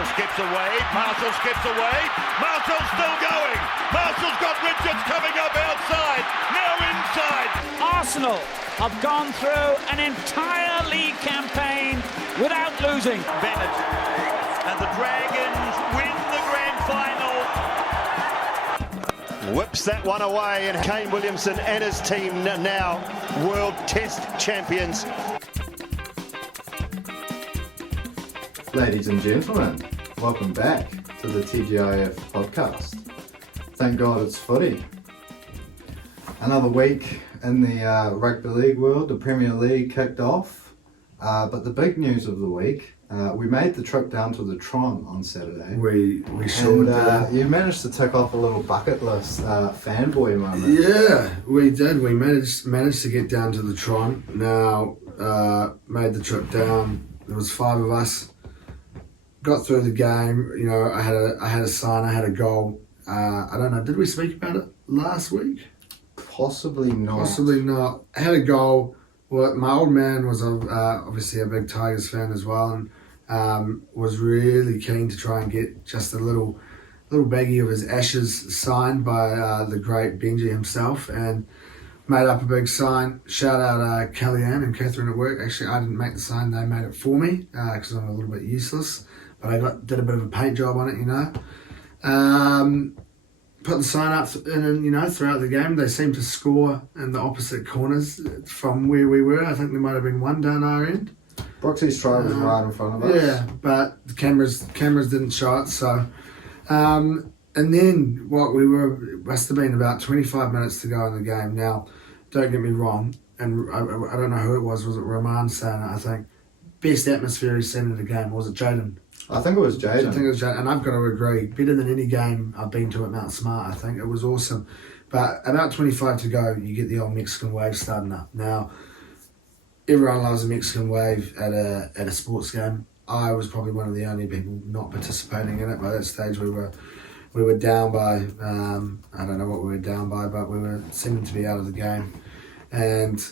Marshall skips away. Marshall skips away. Marshall's still going. Marshall's got Richards coming up outside. Now inside. Arsenal have gone through an entire league campaign without losing. Bennett and the Dragons win the grand final. Whips that one away, and Kane Williamson and his team now World Test champions. Ladies and gentlemen, welcome back to the TGIF podcast. Thank God it's footy. Another week in the rugby league world, the Premier League kicked off. But the big news of the week, we made the trip down to the Tron on Saturday. We sure did. You managed to tick off a little bucket list fanboy moment. Yeah, we did. We managed to get down to the Tron. Now, made the trip down. There was 5 of us. Got through the game. You know, I had a sign. I had a goal. I don't know. Did we speak about it last week? Possibly not. Possibly not. I had a goal. Well, my old man was obviously a big Tigers fan as well, and was really keen to try and get just a little baggie of his ashes signed by the great Benji himself, and made up a big sign. Shout out Kellyanne and Catherine at work. Actually, I didn't make the sign; they made it for me because I'm a little bit useless. But I did a bit of a paint job on it, you know. Put the sign up, and you know, throughout the game, they seemed to score in the opposite corners from where we were. I think there might have been one down our end. Broxy's try was right in front of us. Yeah, but the cameras didn't show it. So, and then must have been about 25 minutes to go in the game. Now, don't get me wrong, and I don't know who it was. Was it Romaan saying it? I think best atmosphere he's seen in the game. Was it Jaden? I think it was Jaden. And I've got to agree, better than any game I've been to at Mount Smart. I think it was awesome. But about 25 to go, you get the old Mexican wave starting up. Now, everyone loves a Mexican wave at a sports game. I was probably one of the only people not participating in it. By that stage, we were down by I don't know what we were down by, but we were seeming to be out of the game. And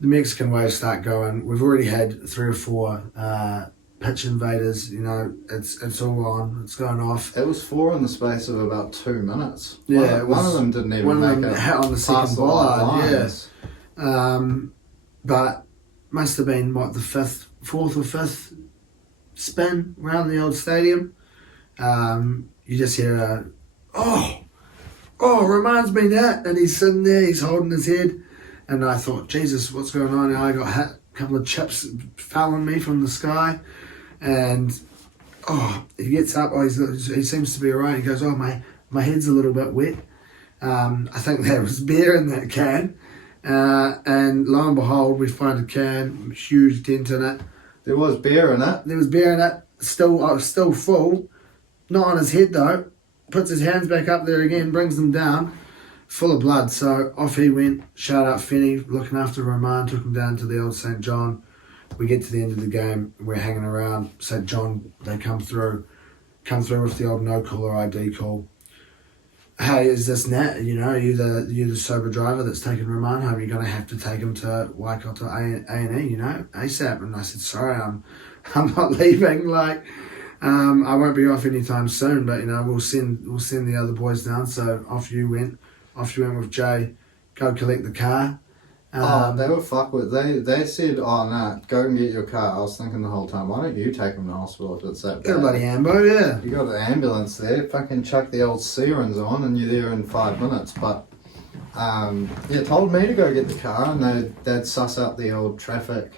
the Mexican waves start going. We've already had 3 or 4 pitch invaders, you know, it's all on, it's going off. It was 4 in the space of about 2 minutes. Yeah, one of them didn't even make it on the second bollard. Yes. But must have been the 4th or 5th spin around the old stadium. You just hear Romaan's been hit, and he's sitting there, he's holding his head, and I thought, Jesus, what's going on? And I got hit. A couple of chips fell on me from the sky, and he gets up. He seems to be alright. He goes, my head's a little bit wet. I think there was beer in that can, and lo and behold, we find a can, huge dent in it. There was beer in it. Still full. Not on his head though. Puts his hands back up there again, brings them down. Full of blood, so off he went. Shout out Fenny, looking after Romaan, took him down to the old St. John. We get to the end of the game, we're hanging around. St. John, they come through with the old no-caller ID call. Hey, is this Nat? You know, you the sober driver that's taking Romaan home. You're gonna have to take him to Waikato A&E, you know, ASAP. And I said, sorry, I'm not leaving. Like, I won't be off anytime soon, but you know, we'll send the other boys down. So off you went with Jay, go collect the car. They were fuck with. They said, oh nah, go and get your car. I was thinking the whole time, why don't you take them to hospital if it's that bad? Everybody ambo, yeah. You got an ambulance there, fucking chuck the old sirens on and you're there in 5 minutes. But told me to go get the car, and they'd suss out the old traffic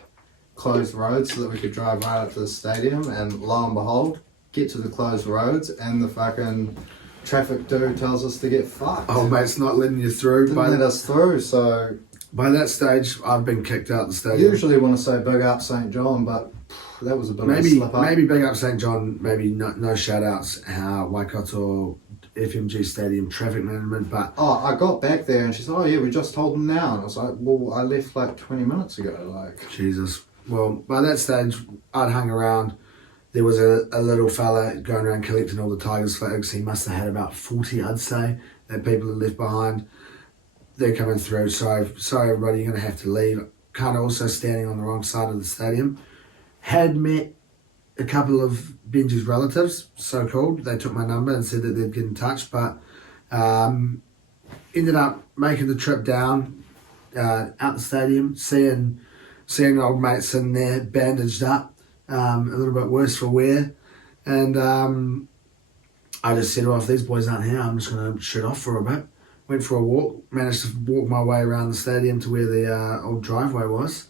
closed roads so that we could drive right up to the stadium, and lo and behold, get to the closed roads and the fucking traffic dude tells us to get fucked. Oh mate, it's not letting you through. Didn't let us through, so by that stage I've been kicked out the stadium. Usually want to say big up St. John, but that was a bit of a slip up. Maybe big up St. John, maybe no shout outs, Waikato FMG Stadium traffic management, but I got back there and she said, oh yeah, we just told them now, and I was like, well, I left like 20 minutes ago. Like, Jesus. Well, by that stage I'd hung around. There was a little fella going around collecting all the Tigers flags. He must have had about 40, I'd say, that people had left behind. They're coming through. Sorry everybody, you're going to have to leave. Kind of also standing on the wrong side of the stadium. Had met a couple of Benji's relatives, so-called. They took my number and said that they'd get in touch, but ended up making the trip down out the stadium, seeing old mates in there bandaged up, a little bit worse for wear, and I just said, well, if these boys aren't here, I'm just going to shoot off for a bit. Went for a walk, managed to walk my way around the stadium to where the old driveway was.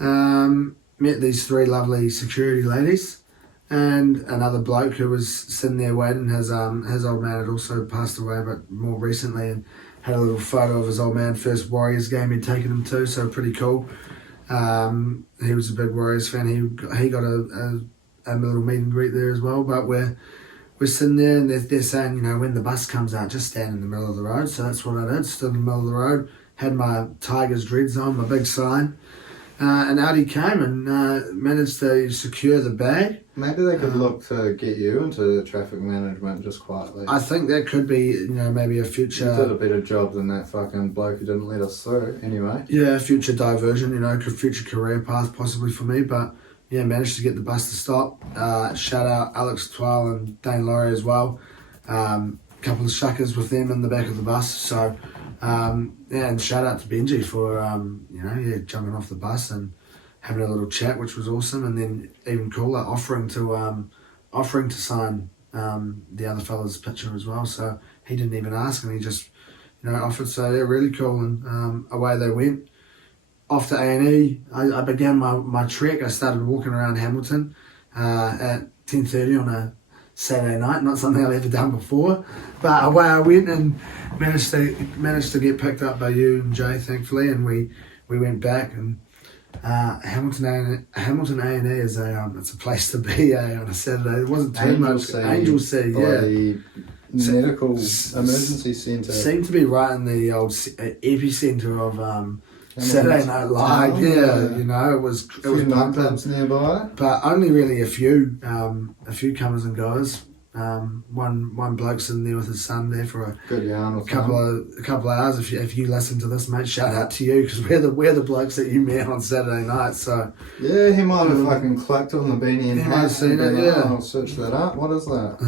Met these 3 lovely security ladies and another bloke who was sitting there waiting. His old man had also passed away, but more recently, and had a little photo of his old man, first Warriors game he'd taken him to, so pretty cool. He was a big Warriors fan. He got a little meet and greet there as well, but we're sitting there and they're saying, when the bus comes out, just stand in the middle of the road. So that's what I did, stood in the middle of the road, had my Tigers dreads on, my big sign, and out he came and managed to secure the bag. Maybe they could look to get you into traffic management just quietly. I think that could be, maybe a future... You did a better job than that fucking bloke who didn't let us through, anyway. Yeah, future diversion, future career path possibly for me, but... Yeah, managed to get the bus to stop. Shout out Alex Twile and Dane Laurie as well. Couple of shuckers with them in the back of the bus. So, and shout out to Benji for, jumping off the bus and having a little chat, which was awesome. And then even cooler, offering to sign the other fella's picture as well. So he didn't even ask and he just, offered. So yeah, really cool. And away they went. Off to A&E, I began my trek. I started walking around Hamilton at 10:30 on a Saturday night. Not something I've ever done before, but away I went and managed to get picked up by you and Jay, thankfully, and we went back. And Hamilton A&E is it's a place to be on a Saturday. It wasn't too much. Angel Sea, yeah. The medical emergency centre seemed to be right in the old epicentre of. Saturday Night Live, it was nightclubs nearby, but only really a few comers and goers. One bloke's in there with his son there for a couple of hours. If you listen to this, mate, shout out to you because we're the blokes that you met on Saturday night. So yeah, he might have fucking clicked on the beanie and might have seen it. Yeah, I'll search that up. What is that?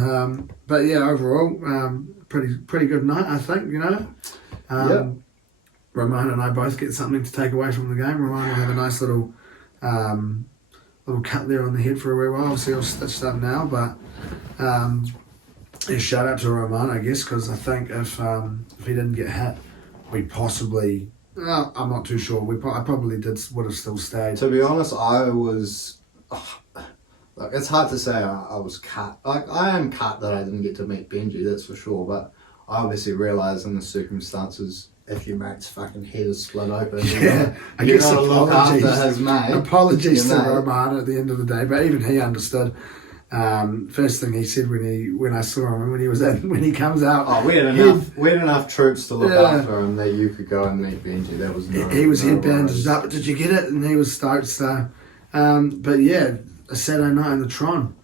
But yeah, overall, pretty good night, I think. Yep. Romaan and I both get something to take away from the game. Romaan will have a nice little cut there on the head for a wee while. Obviously, I'll stitch that now, but shout out to Romaan, I guess, because I think if he didn't get hit, we possibly. I'm not too sure. I probably would have still stayed. To be honest, I was. It's hard to say I was cut. I am cut that I didn't get to meet Benji. That's for sure. But I obviously realised in the circumstances. If your mate's fucking head is split open, I guess gotta look after his mate. Apologies to Romaan at the end of the day, but even he understood. First thing he said when I saw him when he comes out. Oh, we had enough troops to look after him that you could go and meet Benji. That was he was head bandaged up. Did you get it? And he was stoked. So, but yeah, a Saturday night in the Tron,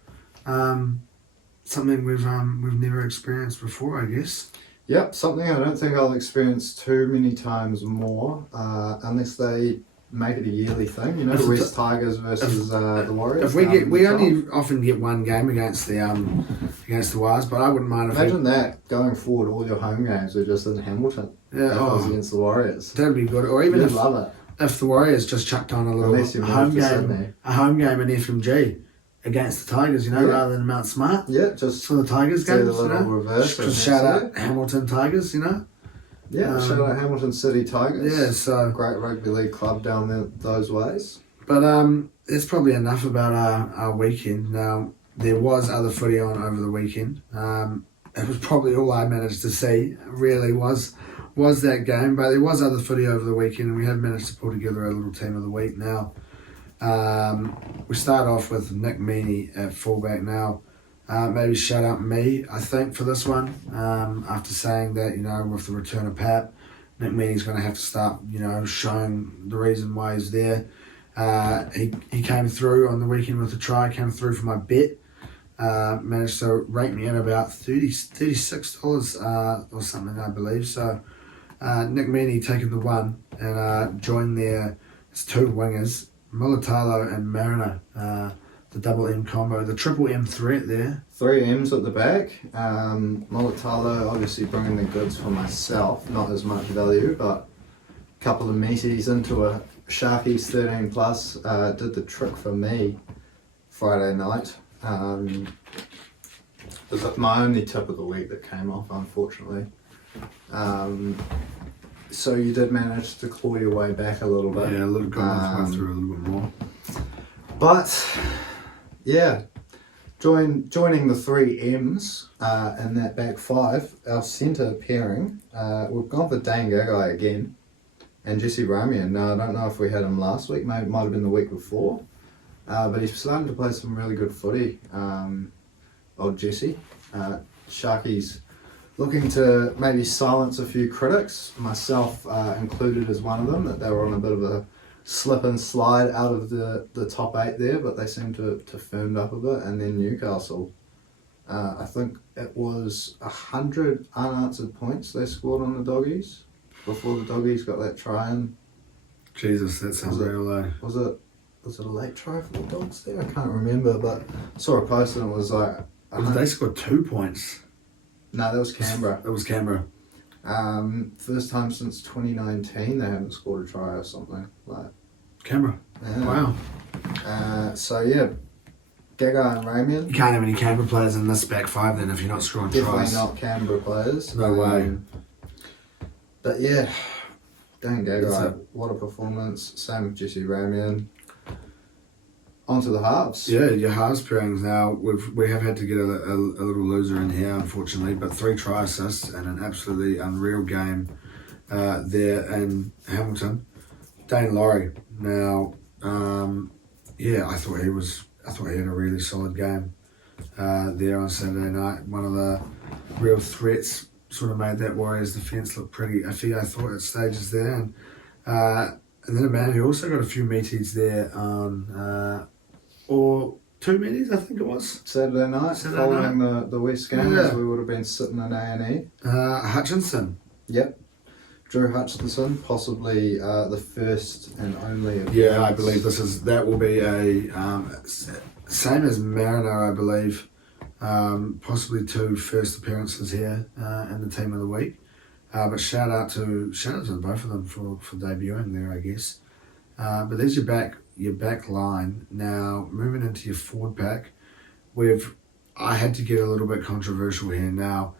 something we've never experienced before, I guess. Yep, something I don't think I'll experience too many times more, unless they make it a yearly thing. West Tigers versus the Warriors. If we only often get one game against the Warriors, but I wouldn't mind if imagine that going forward, all your home games are just in Hamilton. Yeah, against the Warriors. That'd be good. Or even love it. If the Warriors just chucked on a little home game in FMG. Against the Tigers, rather than Mount Smart. Yeah, just for the Tigers games. Do the little reverse. Just shout out Hamilton Tigers, Yeah, shout out Hamilton City Tigers. Yeah, so great rugby league club down there those ways. But it's probably enough about our weekend. Now there was other footy on over the weekend. It was probably all I managed to see. Really was that game, but there was other footy over the weekend, and we have managed to pull together a little team of the week now. We start off with Nick Meaney at fullback now. Maybe shout out me, I think, for this one. After saying that, with the return of Pat, Nick Meaney's going to have to start, showing the reason why he's there. He came through on the weekend with a try, came through for my bet. Managed to rake me in about $36 or something, I believe. So Nick Meaney taking the one and joined there. It's 2 wingers. Mulatalo and Mariner the double M combo, the triple M threat there. 3 M's at the back. Molotalo obviously bringing the goods for myself, not as much value, but a couple of meaties into a Sharkies 13 plus did the trick for me Friday night. It was my only tip of the week that came off, unfortunately. So you did manage to claw your way back a little bit. Yeah, a little got through a little bit more. But yeah, joining the 3 M's in that back 5, our centre pairing, we've gone for Dane Gagai again and Jesse Ramian. Now, I don't know if we had him last week, might have been the week before, but he's starting to play some really good footy, old Jesse. Sharkies looking to maybe silence a few critics, myself included as one of them, that they were on a bit of a slip and slide out of the top 8 there, but they seem to firmed up a bit. And then Newcastle, I think it was 100 unanswered points they scored on the Doggies before the Doggies got that try in. Jesus, that sounds real low. Was it a late try for the Dogs there? I can't remember, but I saw a post and it was like... They scored 2 points. No, that was Canberra. That was Canberra. First time since 2019 they haven't scored a try or something. Like Canberra. Yeah. Wow. So yeah, Gagai and Ramian. You can't have any Canberra players in this back 5 then if you're not scoring Definitely tries. not Canberra players. No way. But yeah, dang Gagai, what a performance. Same with Jesse Ramian. On to the halves. Yeah, your halves pairings now. We have had to get a little loser in here, unfortunately, but 3 try assists and an absolutely unreal game there in Hamilton. Dane Laurie. Now, yeah, I thought he had a really solid game there on Saturday night. One of the real threats, sort of made that Warriors defence look pretty iffy, I thought, at stages there. And then a man who also got a few meaties there on, or 2 meaties, I think it was. Saturday night, following the West game, as we would have been sitting in A&E. Hutchinson. Yep. Drew Hutchinson, possibly the first and only appearance. Yeah, I believe that will be a same as Mariner, I believe. Possibly 2 first appearances here in the team of the week. But shout out to both of them for debuting there, I guess. But there's your back line. Now moving into your forward pack, I had to get a little bit controversial here. Now,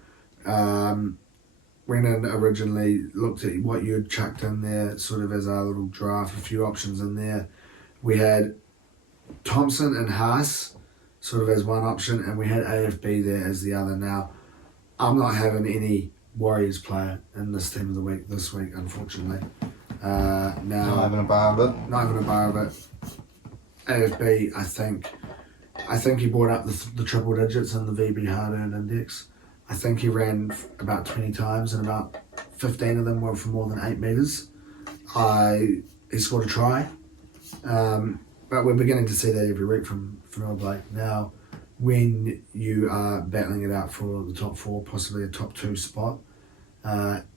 went in originally, looked at what you had chucked in there, sort of as our little draft, a few options in there. We had Thompson and Haas sort of as one option, and we had AFB there as the other. Now, I'm not having any Warriors player in this team of the week this week, unfortunately. Now, not having a bar of it. Not having a bar of it. AFB, I think he brought up the triple digits in the VB hard earned index. I think he ran about 20 times and about 15 of them were for more than 8 metres. He scored a try. But we're beginning to see that every week from All Blake. Now, when you are battling it out for the top 4, possibly a top 2 spot,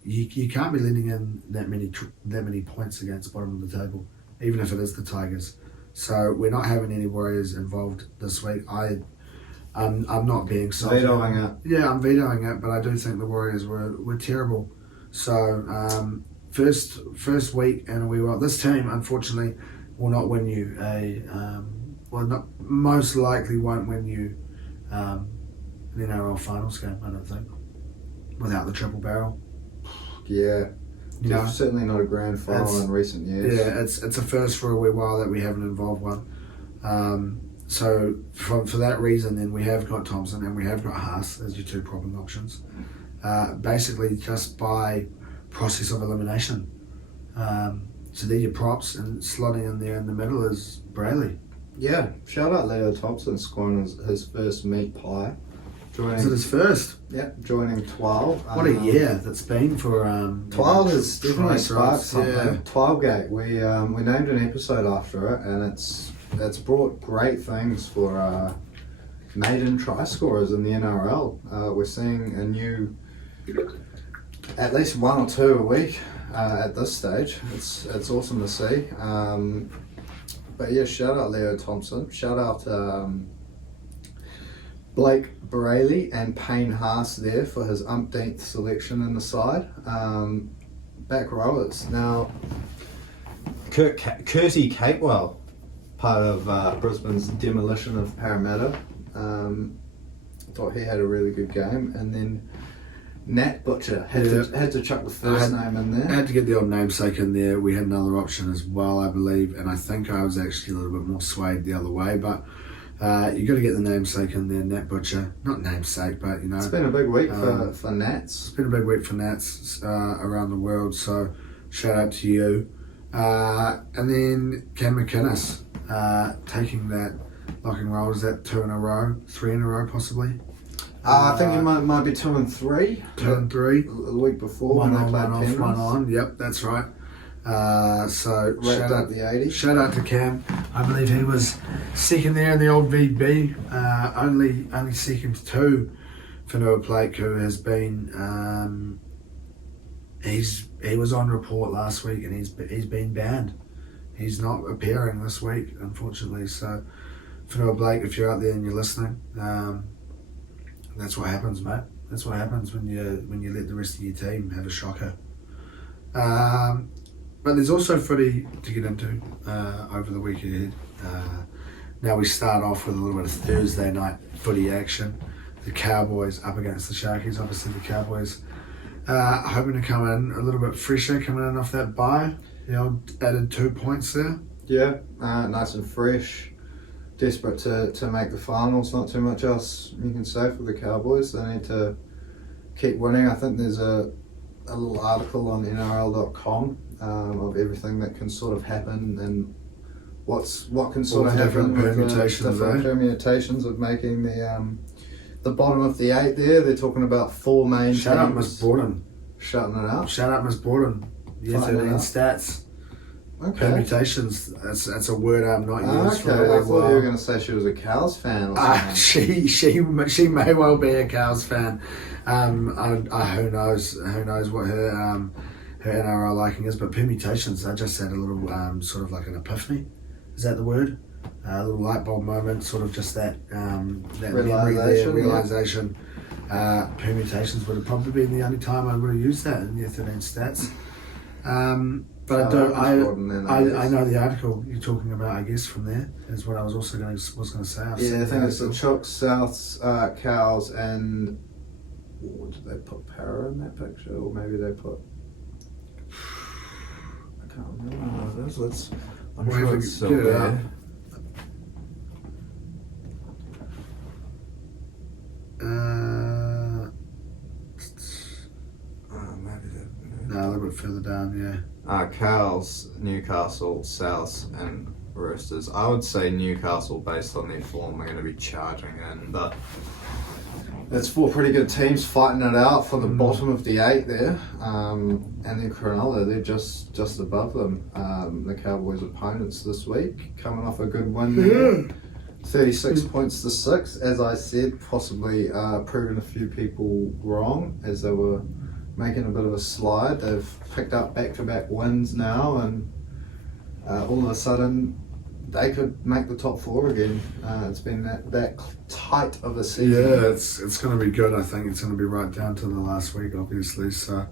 you can't be letting in that many points against the bottom of the table, even if it is the Tigers. So we're not having any Warriors involved this week. I'm not being soft. Vetoing it. Yeah, I'm vetoing it, but I do think the Warriors were terrible. So first week and this team unfortunately will not win you most likely won't win you an NRL finals game, I don't think, without the triple barrel. Yeah. Certainly not a grand final in recent years. Yeah, it's a first for a wee while that we haven't involved one. So for that reason, then we have got Thompson and we have got Haas as your 2 problem options. Basically, just by process of elimination. So they're your props, and slotting in there in the middle is Brayley. Yeah, shout out Leo Thompson scoring his first meat pie. Is it his first? Yeah, joining 12. What a year that's been for 12 has definitely sparked something. Yeah. 12gate. We named an episode after it, and it's brought great things for maiden try scorers in the NRL. We're seeing at least 1 or 2 a week at this stage. It's awesome to see. But yeah, shout out Leo Thompson. Shout out Blake Brayley and Payne Haas there for his umpteenth selection in the side. Back rowers. Now, Curty Capewell, part of Brisbane's demolition of Parramatta. Thought he had a really good game. And then Nat Butcher had to chuck the first name in there. I had to get the old namesake in there. We had another option as well, I believe, and I think I was actually a little bit more swayed the other way, but you got to get the namesake in there, Nat Butcher. Not namesake, but you know. It's been a big week for Nats. It's been a big week for Nats around the world, so shout out to you. And then Cam McInnes taking that lock and roll. Is that 2 in a row? 3 in a row, possibly? I think it might be 2 and 3. 2 and 3. The week before One when on, they played one off, Penrith. one on. Yep, that's right. So Wrapped up the 80. Shout out to Cam. I believe he was second there in the old VB. Only second to Whenua Blake, who has been he was on report last week and he's been banned. He's not appearing this week, unfortunately. So Whenua Blake, if you're out there and you're listening, that's what happens, mate. That's what happens when you let the rest of your team have a shocker. But there's also footy to get into over the week ahead. Now we start off with a little bit of Thursday night footy action. The Cowboys up against the Sharkies. Obviously the Cowboys hoping to come in a little bit fresher, coming in off that bye. The old added 2 points there. Yeah, nice and fresh. Desperate to make the finals. Not too much else you can say for the Cowboys. They need to keep winning. I think there's a little article on NRL.com of everything that can sort of happen and what can sort of happen with different permutations of making the bottom of the 8 there. They're talking about 4 main teams. Shut up, Miss Borden. Shutting it out. Shut up, Miss Borden. Yeah, 13 stats. Okay. Permutations. That's a word I'm not used for. Okay, I thought you were going to say she was a Cows fan or something. She may well be a Cows fan. Who knows what her NRL liking is, but permutations. I just had a little sort of like an epiphany. Is that the word? A little light bulb moment, sort of just that realization. Permutations would have probably been the only time I would have used that in the 13 stats. But I know the article you're talking about. I guess from there is what I was also going to say. I think it's the Chooks, Souths, Cows, and did they put Para in that picture, or maybe they put? I can't remember what it is. I'm sure it's still there. No, a little bit further down, yeah. Cows, Newcastle, Souths and Roosters. I would say Newcastle, based on their form, are going to be charging in, but it's 4 pretty good teams fighting it out for the bottom of the 8 there. And then Cronulla, they're just above them. The Cowboys' opponents this week, coming off a good win there. 36 points to 6. As I said, possibly proving a few people wrong as they were making a bit of a slide. They've picked up back-to-back wins now, and all of a sudden they could make the top 4 again. It's been that tight of a season. Yeah, it's going to be good. I think it's going to be right down to the last week, obviously. So,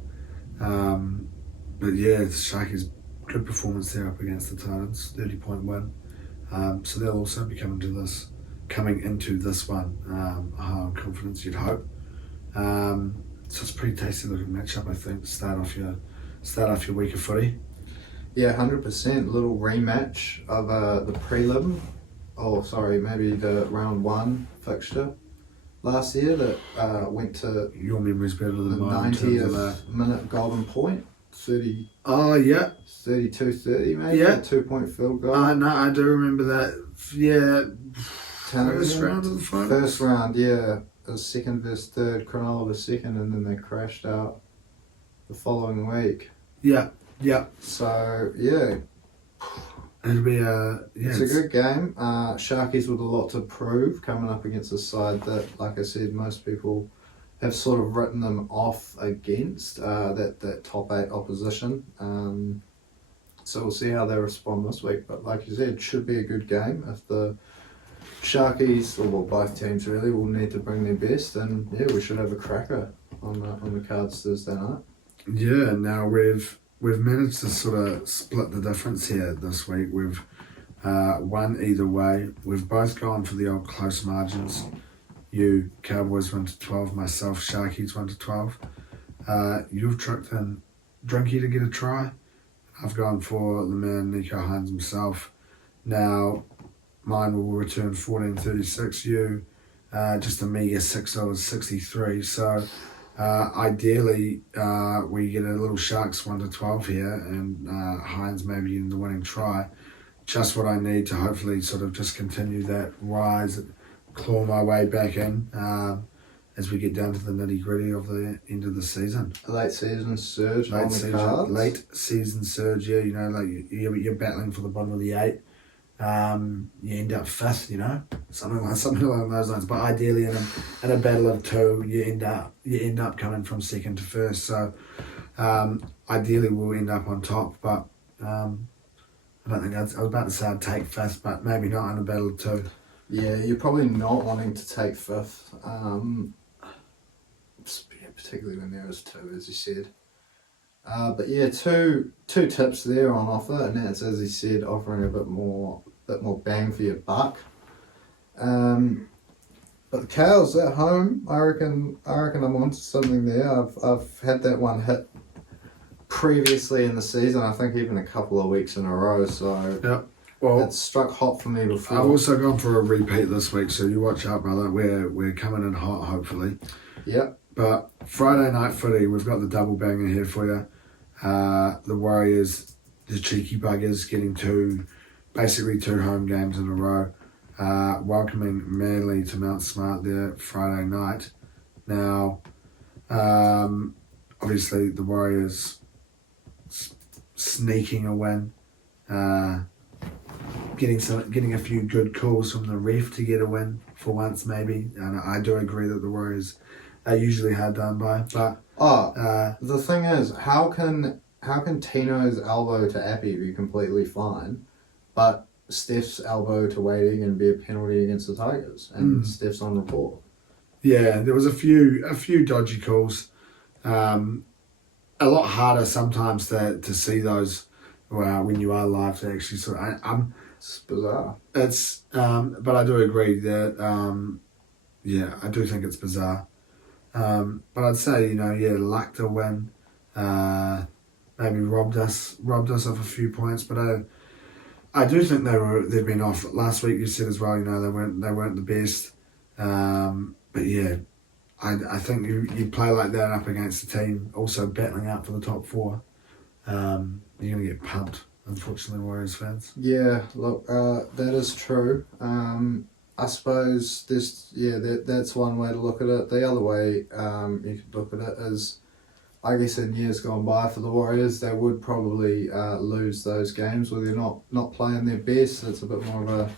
but yeah, the Sharkies, good performance there up against the Titans, 30-point win. So they'll also be coming into this one high on confidence, you'd hope. So it's a pretty tasty looking matchup, I think, to start off your week of footy. Yeah, 100%. Little rematch of the prelim. Maybe the round 1 fixture last year that went to your memory's better than the mine. 90th minute golden point. 30. Oh yeah. 32-30 maybe. Yeah. 2-point field goal. No, I do remember that. Yeah. First round of the finals. First round, yeah. It was second versus third. Cronulla was second, and then they crashed out the following week. Yeah. So yeah. It'll be it's a good game. Sharkies with a lot to prove, coming up against a side that, like I said, most people have sort of written them off against that top 8 opposition. So we'll see how they respond this week. But like you said, it should be a good game. If the Sharkies, or well, both teams really, will need to bring their best, and yeah, we should have a cracker on the cards Thursday night. Yeah, now we've managed to sort of split the difference here this week. We've won either way. We've both gone for the old close margins. You, Cowboys 1-12, myself, Sharkies 1-12. You've tricked in Drinky to get a try. I've gone for the man Nico Hines himself. Now, mine will return 14.36. You, just a meager $6.63. So, ideally, we get a little Sharks 1-12 here, and Hines maybe getting the winning try. Just what I need to hopefully sort of just continue that rise, claw my way back in as we get down to the nitty gritty of the end of the season. Late season surge on the cards. Late season surge, yeah. You know, like you're battling for the bottom of the 8. You end up 5th, you know, something along those lines. But ideally, in a battle of 2, you end up coming from 2nd to 1st. So ideally, we'll end up on top. But I don't think I was about to say I'd take 5th, but maybe not in a battle of 2. Yeah, you're probably not wanting to take 5th, particularly when there is 2, as you said. But yeah, two tips there on offer, and that's, as he said, offering a bit more bang for your buck. But the Cows at home, I reckon I'm onto something there. I've had that one hit previously in the season. I think even a couple of weeks in a row. So yep. Well, it's struck hot for me before. I've also gone for a repeat this week, so you watch out, brother. We're coming in hot, hopefully. Yep. But Friday night footy, we've got the double banger here for you. The Warriors, the cheeky buggers, getting basically two home games in a row. Welcoming Manly to Mount Smart there Friday night. Now, obviously the Warriors sneaking a win. Getting a few good calls from the ref to get a win for once, maybe. And I do agree that the Warriors are usually hard done by. But the thing is, how can Tino's elbow to Appy be completely fine, but Steph's elbow to Wading and be a penalty against the Tigers, and Steph's on report? Yeah, there was a few dodgy calls. A lot harder sometimes to see those when you are live to actually sort of. It's bizarre. But I do agree that I do think it's bizarre. But I'd say luck to win. Maybe robbed us of a few points, but I do think they've been off last week. You said as well, they weren't the best. But yeah, I think you play like that up against a team also battling out for the top 4. You're gonna get pumped, unfortunately, Warriors fans. Yeah, look, that is true. I suppose that's one way to look at it. The other way you could look at it is, I guess in years gone by for the Warriors, they would probably lose those games where they're not playing their best. It's a bit more of a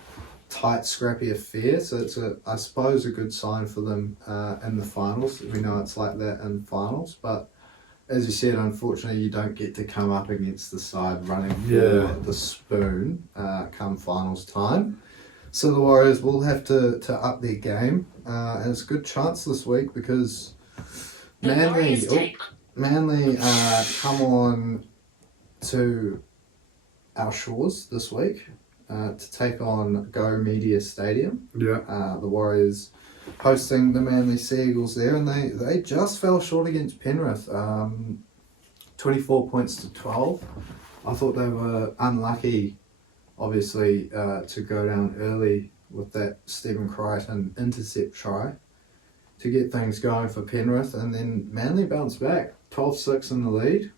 tight, scrappy affair. So it's I suppose a good sign for them in the finals. We know it's like that in finals, but as you said, unfortunately, you don't get to come up against the side running for the spoon come finals time. So the Warriors will have to up their game, and it's a good chance this week because Manly come on to our shores this week to take on Go Media Stadium. Yeah. The Warriors hosting the Manly Sea Eagles there, and they just fell short against Penrith, 24 points to 12. I thought they were unlucky, obviously, to go down early with that Stephen Crichton intercept try to get things going for Penrith, and then Manly bounced back, 12-6 in the lead.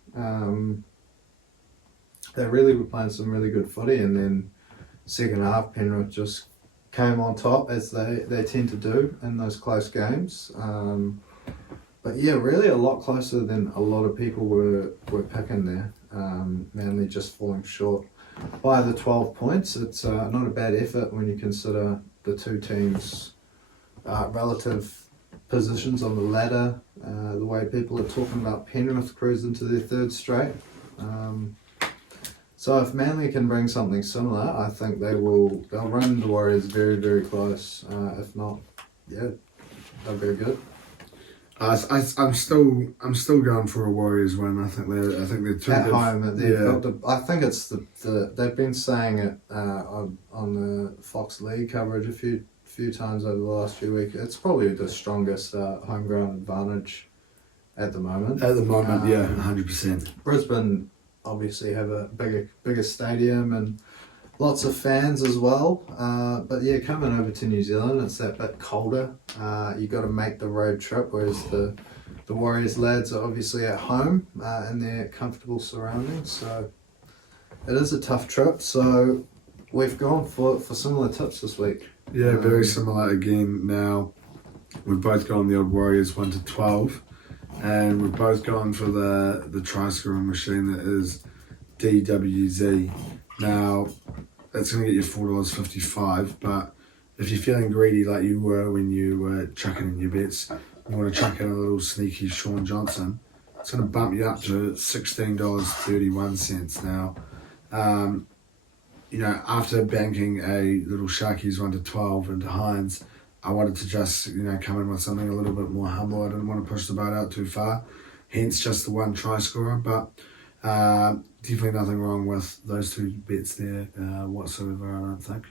They really were playing some really good footy, and then second half Penrith just came on top, as they tend to do in those close games. But yeah, really a lot closer than a lot of people were picking there. Manly just falling short by the 12 points. It's not a bad effort when you consider the two teams' relative positions on the ladder, the way people are talking about Penrith cruising to their 3rd straight. So if Manly can bring something similar, I think they'll run the Warriors very, very close. If not, yeah, they'll be good. I'm still going for a Warriors win. I think they're too At good. home, I think it's the they've been saying it on the Fox League coverage a few times over the last few weeks. It's probably the strongest home ground advantage at the moment. At the moment, yeah, 100%. Brisbane obviously have a bigger stadium and lots of fans as well. But yeah, coming over to New Zealand, it's that bit colder. You got to make the road trip, whereas the Warriors lads are obviously at home in their comfortable surroundings. So it is a tough trip. So we've gone for similar tips this week. Yeah, very similar again. Now we've both gone the old Warriors 1 to 12, and we've both gone for the try scoring machine that is DWZ. Now it's going to get you $4.55, but if you're feeling greedy like you were when you were chucking in your bets, you want to chuck in a little sneaky Sean Johnson, it's going to bump you up to $16.31 now. After banking a little Sharkies 1 to 12 into Hines, I wanted to just, come in with something a little bit more humble. I didn't want to push the boat out too far, hence just the one try scorer, but definitely nothing wrong with those two bets there whatsoever, I don't think.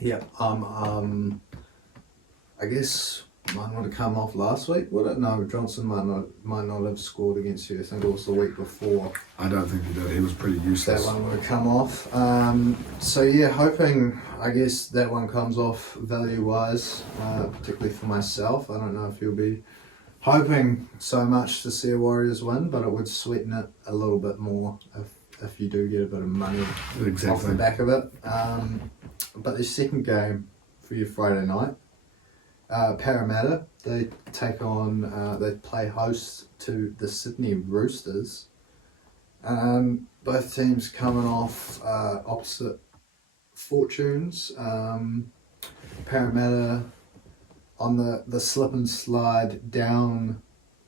Yeah. I guess mine would have come off last week, would it? No, Johnson might not have scored against you. I think it was the week before. I don't think he did. He was pretty useless. That one would have come off. So yeah, hoping, I guess, that one comes off value-wise, particularly for myself. I don't know if you'll be hoping so much to see a Warriors win, but it would sweeten it a little bit more if you do get a bit of money off the back of it. But the second game for your Friday night, Parramatta, they take on, they play host to the Sydney Roosters. Both teams coming off opposite fortunes. Parramatta on the slip and slide down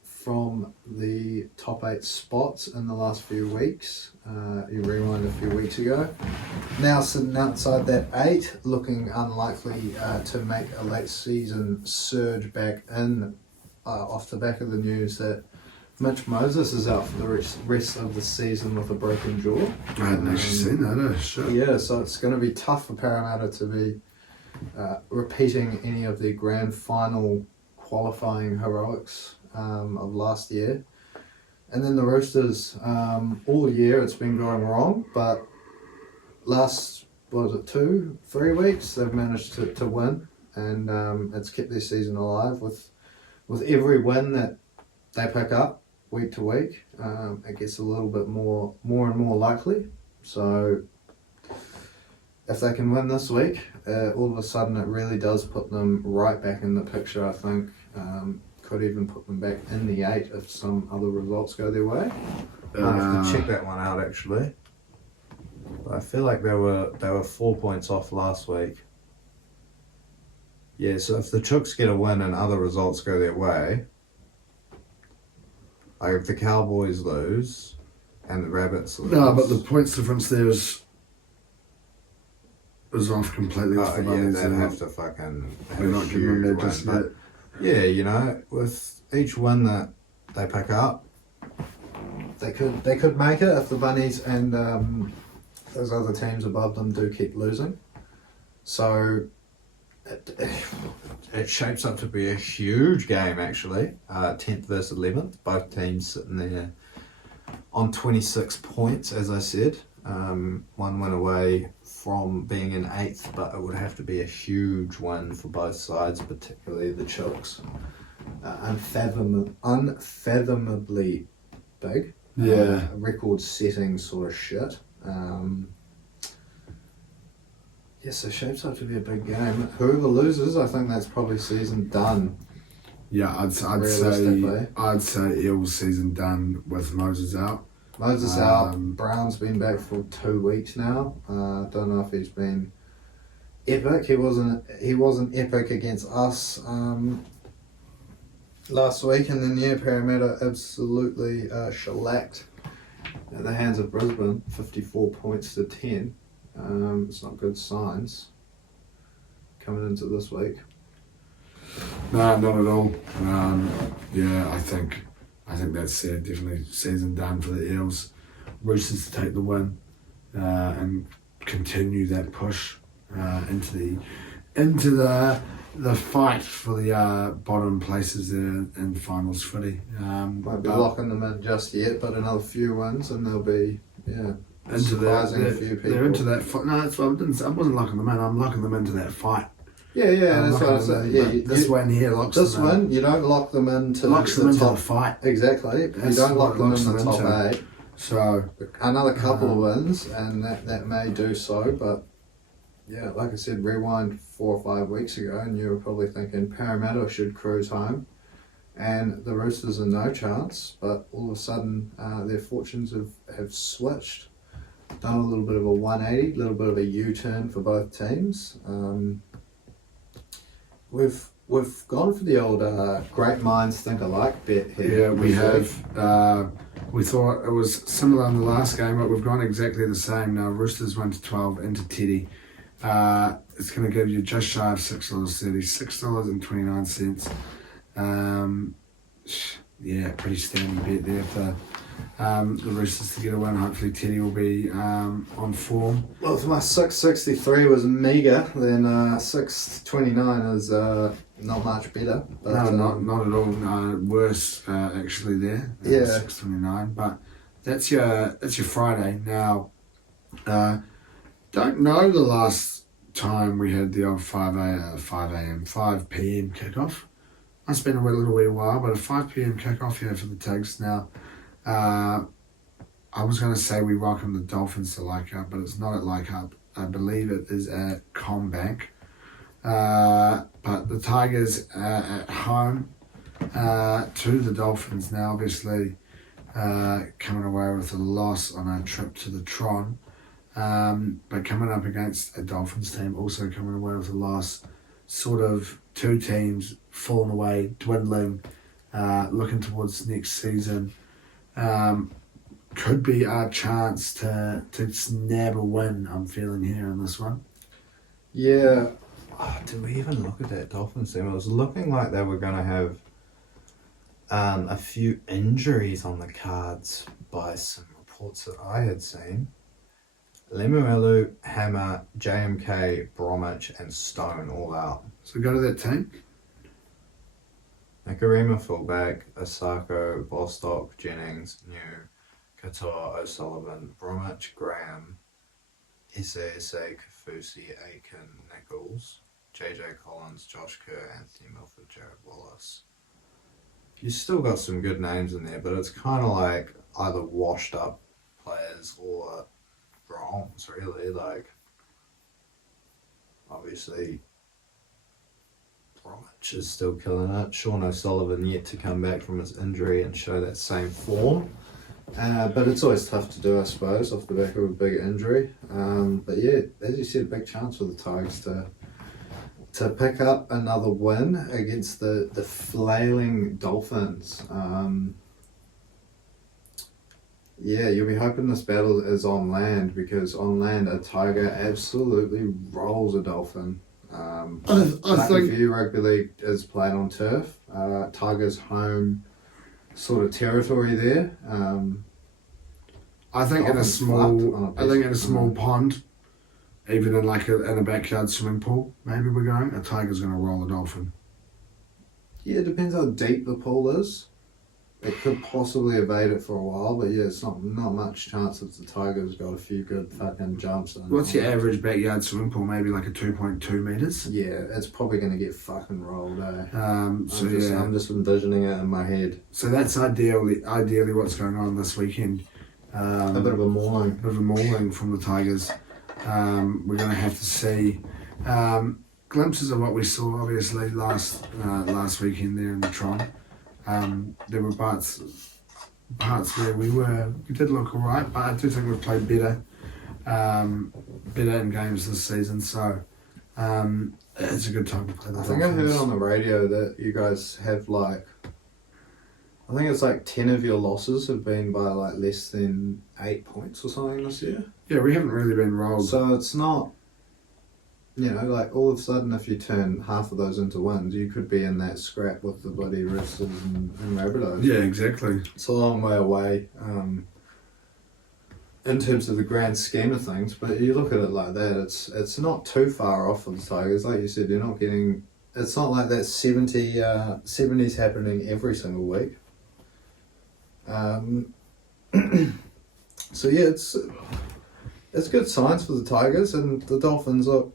from the top 8 spots in the last few weeks. You rewind a few weeks ago. Now sitting outside that 8, looking unlikely to make a late season surge back in off the back of the news that Mitch Moses is out for the rest of the season with a broken jaw. I hadn't actually seen that, Sure. Yeah, so it's going to be tough for Parramatta to be repeating any of their grand final qualifying heroics of last year. And then the Roosters, all year it's been going wrong, but last, 3 weeks, they've managed to win, and it's kept their season alive with every win that they pick up week to week. It gets a little bit more and more likely. So if they can win this week, all of a sudden it really does put them right back in the picture, I think. Could even put them back in the 8 if some other results go their way. I'll have to check that one out actually. But I feel like they were 4 points off last week. Yeah, so if the Chooks get a win and other results go their way, like if the Cowboys lose and the Rabbits lose. No, but the points difference there is off completely off the money. Yeah, they'd have to fucking have We're not giving them their just yet. Yeah, with each win that they pick up, They could make it if the Bunnies and those other teams above them do keep losing. So it shapes up to be a huge game actually. 10th versus 11th, both teams sitting there on 26 points, as I said. One win away from being in 8th, but it would have to be a huge win for both sides, particularly the Chooks. Unfathomably big. Yeah. Record-setting sort of shit. So it shapes up to be a big game. Whoever loses, I think that's probably season done. Yeah, I'd say Eels season done with Moses out. Moses out. Brown's been back for 2 weeks now. Don't know if he's been epic. He wasn't epic against us last week, and then Parramatta absolutely shellacked at the hands of Brisbane, 54 points to 10. It's not good signs coming into this week. No, not at all. I think that's definitely season done for the Eels. Roosters to take the win and continue that push into the fight for the bottom places in finals footy. Won't be locking them in just yet, but another few wins and they'll be surprising a few people. They're into that fight. No, that's what I wasn't locking them in. I'm locking them into that fight. Yeah, that's what I said. Yeah, this win here locks this them in. win. You don't lock them into locks them into the fight. Exactly. You don't lock them in the top 8. So another couple of wins, and that may do so. But yeah, like I said, rewind 4 or 5 weeks ago, and you were probably thinking Parramatta should cruise home, and the Roosters are no chance. But all of a sudden, their fortunes have switched. Done a little bit of a 180, a little bit of a U-turn for both teams. We've gone for the old great minds think alike bet here. Yeah, we have. We thought it was similar in the last game, but we've gone exactly the same now. Roosters 1-12 into Teddy. It's going to give you just shy of $6.30, $6.29. Yeah, pretty standard bet there for the Roosters to get a win. Hopefully Teddy will be on form. Well, if my 663 was meagre, then 629 is not much better. But, no, not at all. Worse actually there. Yeah, 629. But that's your Friday now. Don't know the last time we had the old 5 p.m. kickoff. It's been a little wee while, but a 5 p.m. kickoff here for the Tigs. Now, I was going to say we welcome the Dolphins to Leichhardt, but it's not at Leichhardt. I believe it is at CommBank. But the Tigers at home to the Dolphins now, obviously coming away with a loss on our trip to the Tron. But coming up against a Dolphins team, also coming away with a loss. Sort of two teams falling away, dwindling, looking towards next season. Could be our chance to snab a win, I'm feeling here in this one. Yeah. Did we even look at that Dolphins team? It was looking like they were going to have a few injuries on the cards by some reports that I had seen. Lemuelu, Hammer, JMK, Bromwich and Stone all out. So go to that team. Nakarima fullback, Asako, Bostock, Jennings, New, Katoa, O'Sullivan, Bromwich, Graham, Issa, Kafusi, Aiken, Nichols, JJ Collins, Josh Kerr, Anthony Milford, Jared Wallace. You still got some good names in there, but it's kind of like either washed up players or bronze, really. Like, obviously, Bromwich is still killing it. Sean O'Sullivan yet to come back from his injury and show that same form. But it's always tough to do, I suppose, off the back of a big injury. But yeah, as you said, big chance for the Tigers to pick up another win against the flailing Dolphins. Yeah, you'll be hoping this battle is on land, because on land a Tiger absolutely rolls a Dolphin. I think few rugby league is played on turf. Tigers home sort of territory there. I think in a small pond, even in in a backyard swimming pool, maybe we're going. A Tiger's going to roll a Dolphin. Yeah, it depends how deep the pool is. It could possibly evade it for a while, but yeah, it's not much chance if the Tigers got a few good fucking jumps. What's your average backyard swimming pool? Maybe like a 2.2 metres? Yeah, it's probably going to get fucking rolled, eh? I'm just envisioning it in my head. So that's ideally what's going on this weekend. A bit of a mauling. From the Tigers. We're going to have to see glimpses of what we saw, obviously, last weekend there in the Tron. There were parts where we did look alright, but I do think we've played better in games this season, so it's a good time to play the I think I heard on the radio that you guys have like I think it's like 10 of your losses have been by like less than 8 points or something this year. Yeah, we haven't really been rolled. So it's not, like all of a sudden if you turn half of those into wins, you could be in that scrap with the bloody Roosters and Rabbitohs. Yeah, exactly. It's a long way away in terms of the grand scheme of things, but you look at it like that, it's not too far off for the Tigers. Like you said, you're not getting, it's not like that 70s happening every single week. So yeah, it's good signs for the Tigers, and the Dolphins look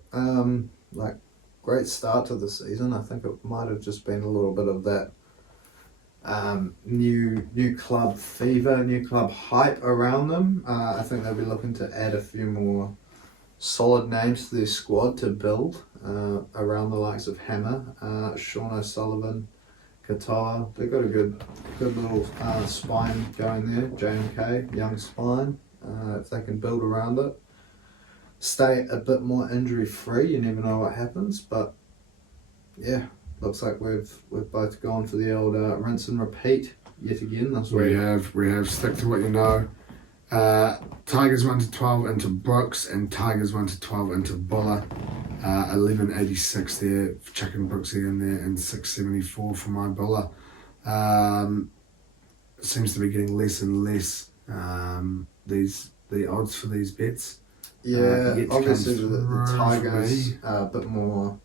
like great start to the season. I think it might have just been a little bit of that new club fever, new club hype around them. I think they'll be looking to add a few more solid names to their squad to build around the likes of Hammer, Sean O'Sullivan, Katoa. They've got a good little spine going there. J&K, young spine. If they can build around it, stay a bit more injury free, you never know what happens. But yeah, looks like we've both gone for the old rinse and repeat yet again this week. We have stick to what you know. Tigers 1-12 into Brooks and Tigers 1-12 into Buller. 11.86 there, chucking Brooksy in there, and 6.74 for my Buller. Seems to be getting less and less the odds for these bets. Yeah, obviously the Tigers a bit more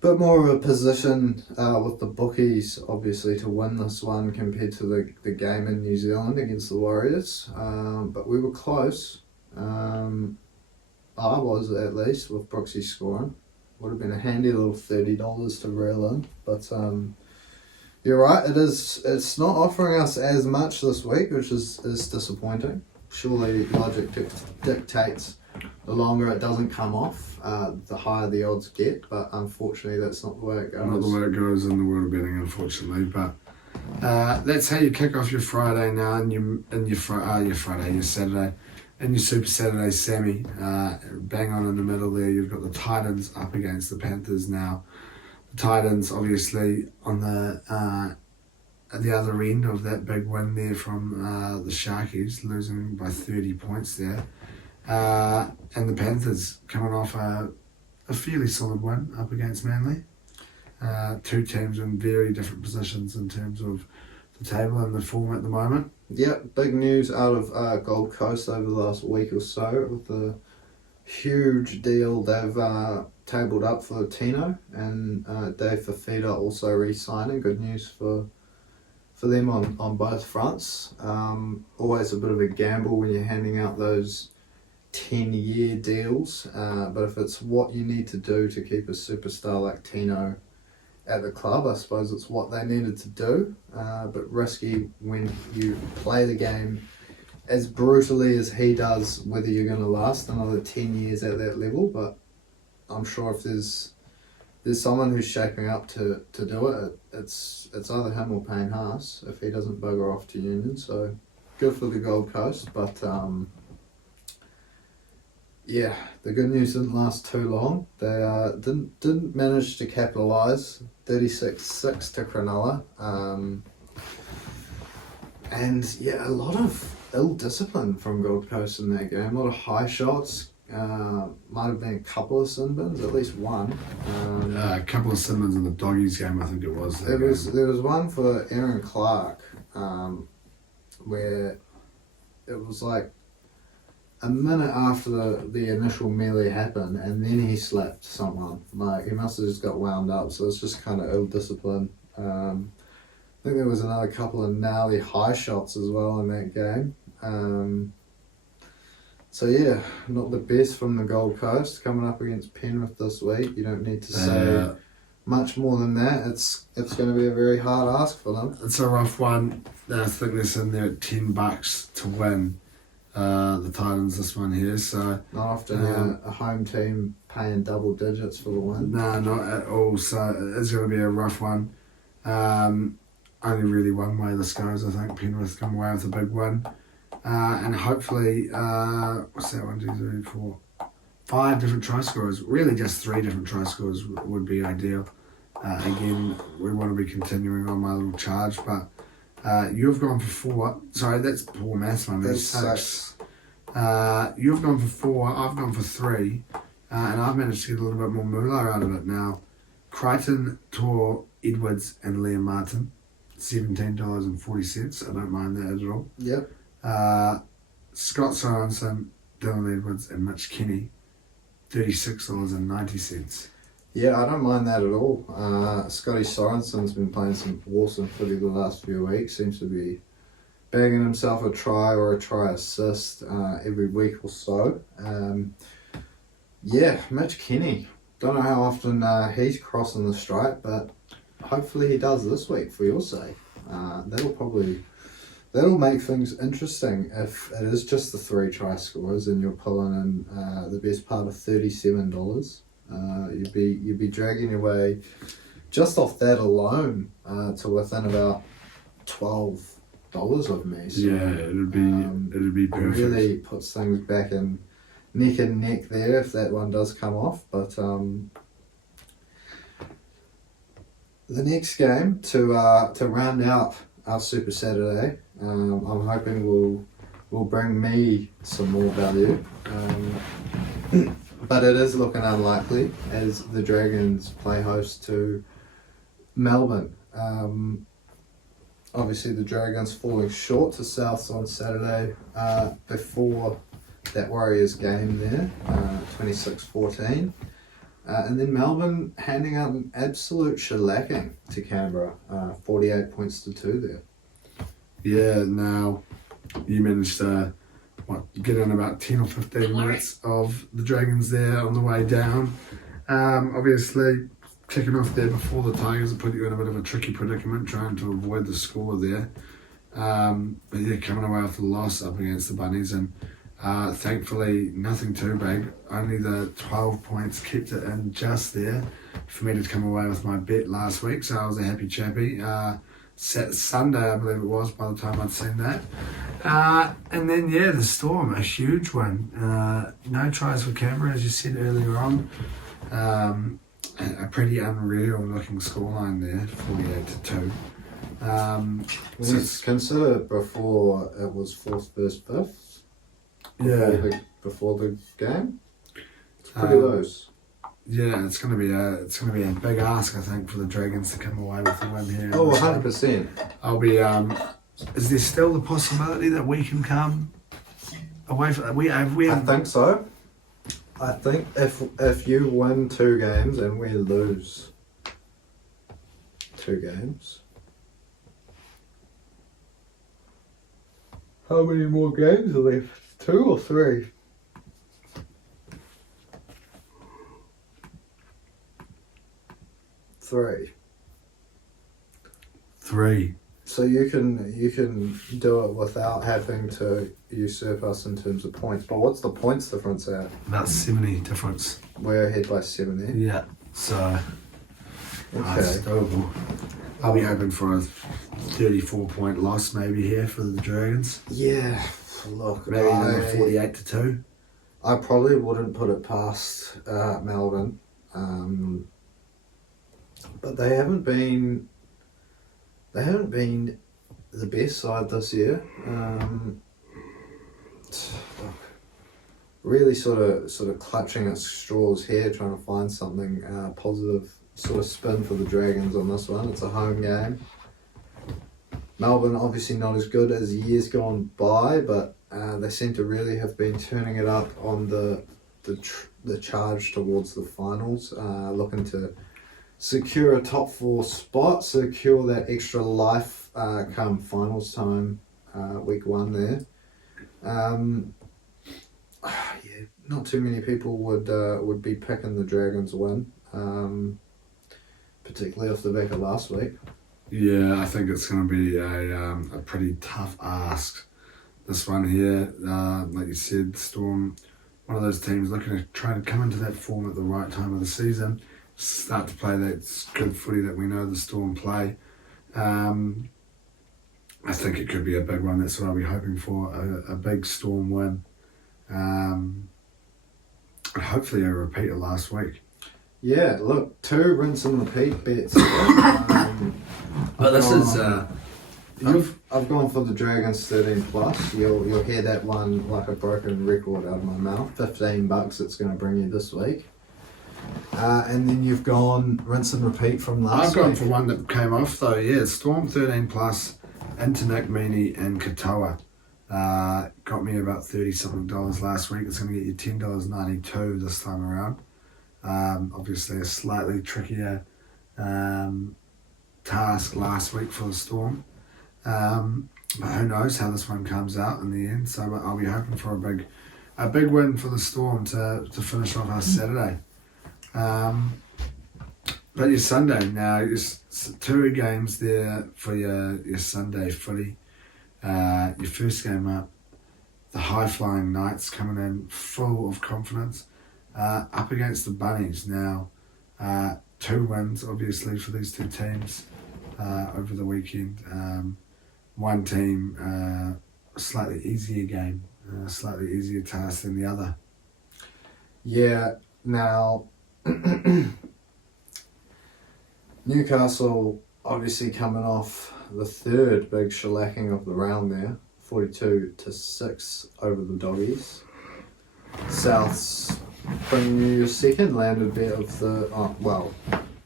of a position with the bookies, obviously, to win this one compared to the game in New Zealand against the Warriors. But we were close. I was, at least, with Brooksy scoring. Would have been a handy little $30 to reel in. But you're right, it's not offering us as much this week, which is disappointing. Surely logic dictates the longer it doesn't come off, the higher the odds get, but unfortunately that's not the way it goes. Not the way it goes in the world of betting, unfortunately. But that's how you kick off your Friday now, and your Saturday, and your Super Saturday semi. Bang on in the middle there, you've got the Titans up against the Panthers now. The Titans, obviously, on at the other end of that big win there from the Sharkies, losing by 30 points there. And the Panthers coming off a fairly solid win up against Manly. Two teams in very different positions in terms of the table and the form at the moment. Yeah, big news out of Gold Coast over the last week or so with the huge deal they've tabled up for Tino, and Dave Fafita also re-signing. Good news for them on both fronts. Always a bit of a gamble when you're handing out those 10-year deals, but if it's what you need to do to keep a superstar like Tino at the club, I suppose it's what they needed to do, but risky when you play the game as brutally as he does, whether you're going to last another 10 years at that level. But I'm sure if there's someone who's shaping up to do it, it's either him or Payne Haas if he doesn't bugger off to Union. So good for the Gold Coast, but yeah, the good news didn't last too long. They didn't manage to capitalise. 36-6 to Cronulla. And yeah, a lot of ill discipline from Gold Coast in that game. A lot of high shots. Might have been a couple of sin bins, at least one. A couple of sin bins in the Doggies game, I think it was. There was one for Aaron Clark, where it was like a minute after the initial melee happened, and then he slapped someone. Like, he must have just got wound up, so it's just kind of ill discipline. I think there was another couple of gnarly high shots as well in that game. So yeah, not the best from the Gold Coast. Coming up against Penrith this week, you don't need to say much more than that. It's going to be a very hard ask for them. It's a rough one. I think they're sitting there at $10 to win. The Titans this one here, so not often a home team paying double digits for the win. No, not at all. So it's going to be a rough one. Only really one way this goes. I think Penrith come away with a big win, and hopefully, what's that? 1, 2, 3, 4, 5 different try scorers. Really, just 3 different try scorers would be ideal. Again, we want to be continuing on my little charge, but you've gone for 4. Sorry, that's poor maths, my man. That's 6. You've gone for 4, I've gone for 3, and I've managed to get a little bit more moolah out of it now. Crichton, Tor, Edwards, and Liam Martin, $17.40. I don't mind that at all. Yep. Scott Sorensen, Dylan Edwards, and Mitch Kenny, $36.90. Yeah, I don't mind that at all. Scotty Sorensen's been playing some awesome footy the last few weeks. Seems to be bagging himself a try or a try assist every week or so. Yeah, Mitch Kenny. Don't know how often he's crossing the stripe, but hopefully he does this week for your sake. That'll make things interesting if it is just the 3 try scorers and you're pulling in the best part of $37. You'd be dragging your way just off that alone to within about $12 of me. So, Yeah, it'd be perfect. It really puts things back in neck and neck there if that one does come off. But the next game to round out our Super Saturday, I'm hoping will bring me some more value. But it is looking unlikely as the Dragons play host to Melbourne. Obviously the Dragons falling short to Souths on Saturday before that Warriors game there, 26-14. And then Melbourne handing out an absolute shellacking to Canberra, 48 points to 2 there. Yeah, now you managed to get in about 10 or 15 minutes of the Dragons there on the way down. Obviously, kicking off there before the Tigers put you in a bit of a tricky predicament trying to avoid the score there. But yeah, coming away with the loss up against the Bunnies, and thankfully nothing too big. Only the 12 points kept it in just there for me to come away with my bet last week, so I was a happy chappy. Sunday, I believe it was, by the time I'd seen that. And then, yeah, the Storm, a huge one. No tries for Canberra, as you said earlier on. A pretty unreal looking scoreline there, 48 to 2. Consider before it was 4th versus 5th. Before the game. It's pretty loose. Yeah, it's gonna be a big ask, I think, for the Dragons to come away with the win here. Oh, 100%. I'll be. Is there still the possibility that we can come away from we I have? think so. I think if you win 2 games and we lose 2 games, how many more games are left? 2 or 3? 3. 3. So you can do it without having to usurp us in terms of points. But what's the points difference at? About 70 difference. We're ahead by 70. Yeah. So. Okay. It's doable. I'll be hoping for a 34-point loss maybe here for the Dragons. Yeah. Look, Maybe number 48 to 2. I probably wouldn't put it past Melbourne. But they haven't been the best side this year. Really sort of clutching at straws here, trying to find something positive sort of spin for the Dragons on this one. It's a home game. Melbourne obviously not as good as years gone by, but they seem to really have been turning it up on the charge towards the finals, looking to secure a top 4 spot, secure that extra life come finals time, week 1 there. Yeah, not too many people would be picking the Dragons win, particularly off the back of last week. Yeah, I think it's going to be a pretty tough ask. This one here, like you said, Storm, one of those teams looking to try to come into that form at the right time of the season, start to play that good footy that we know the Storm play. I think it could be a big one. That's what I'll be hoping for, a big Storm win. And hopefully a repeat of last week. Yeah, look, 2 rinse and repeat bets. But this is I've gone for the Dragons 13 plus. You'll hear that one like a broken record out of my mouth. $15 it's going to bring you this week. And then you've gone rinse and repeat from last week. I've gone for one that came off though. Yeah, Storm 13 plus into Nick Meaney and Katoa. Got me about $30 something last week. It's going to get you $10.92 this time around. Obviously a slightly trickier task last week for the Storm. But who knows how this one comes out in the end. So I'll be hoping for a big win for the Storm to finish off our Saturday. But your Sunday now, there's 2 games there for your Sunday footy. Your first game up, the high-flying Knights coming in full of confidence, up against the Bunnies. Now, 2 wins, obviously, for these 2 teams over the weekend. One team, a slightly easier game, a slightly easier task than the other. Yeah, now, Newcastle obviously coming off the 3rd big shellacking of the round there, 42-6 over the Doggies. Souths bringing you your second landed bet of the,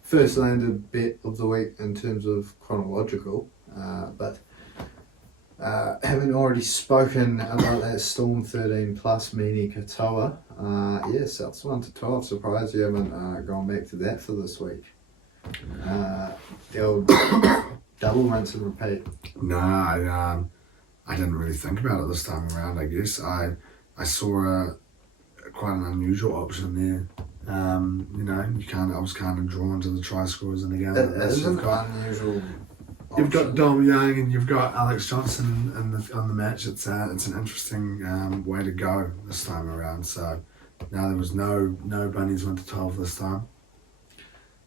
first landed bet of the week in terms of chronological, but having already spoken about that Storm 13 plus Meaney Katoa, Souths 1-12, surprised you haven't gone back to that for this week. The old double rinse and repeat. No, I didn't really think about it this time around. I guess I saw quite an unusual option there. I was kind of drawn to the try scorers in the game. It is an unusual. You've got Dom Young and you've got Alex Johnson on the match. It's an interesting way to go this time around. So now there was no Bunnies 1-12 this time.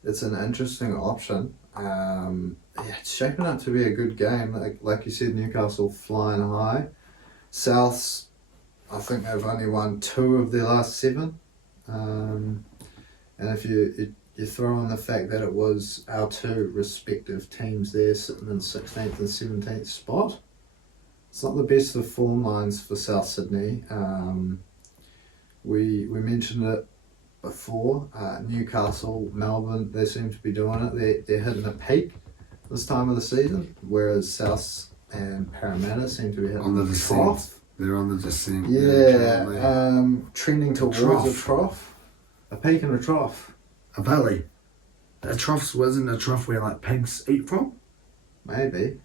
It's an interesting option. It's shaping up to be a good game. Like you said, Newcastle flying high. Souths, I think they've only won 2 of their last 7. And if you throw in the fact that it was our 2 respective teams there sitting in 16th and 17th spot, it's not the best of form lines for South Sydney. We mentioned it before. Newcastle, Melbourne, they seem to be doing it. They're hitting a peak this time of the season, whereas Souths and Parramatta seem to be hitting on the trough. They're on the descent. Trending towards a trough. A peak and a trough. A valley. A trough wasn't a trough where like pigs eat from? Maybe.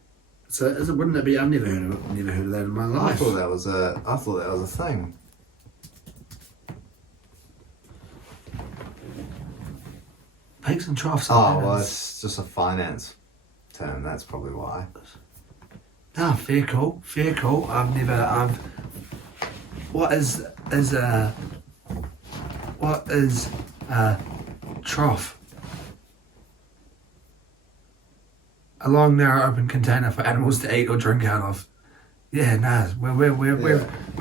So wouldn't it be? I've never heard of it. Never heard of that in my life. I thought that was a thing. Pigs and troughs. It's just a finance term. That's probably why. Ah, fair call. What is a trough? A long, narrow, open container for animals to eat or drink out of. Yeah, we're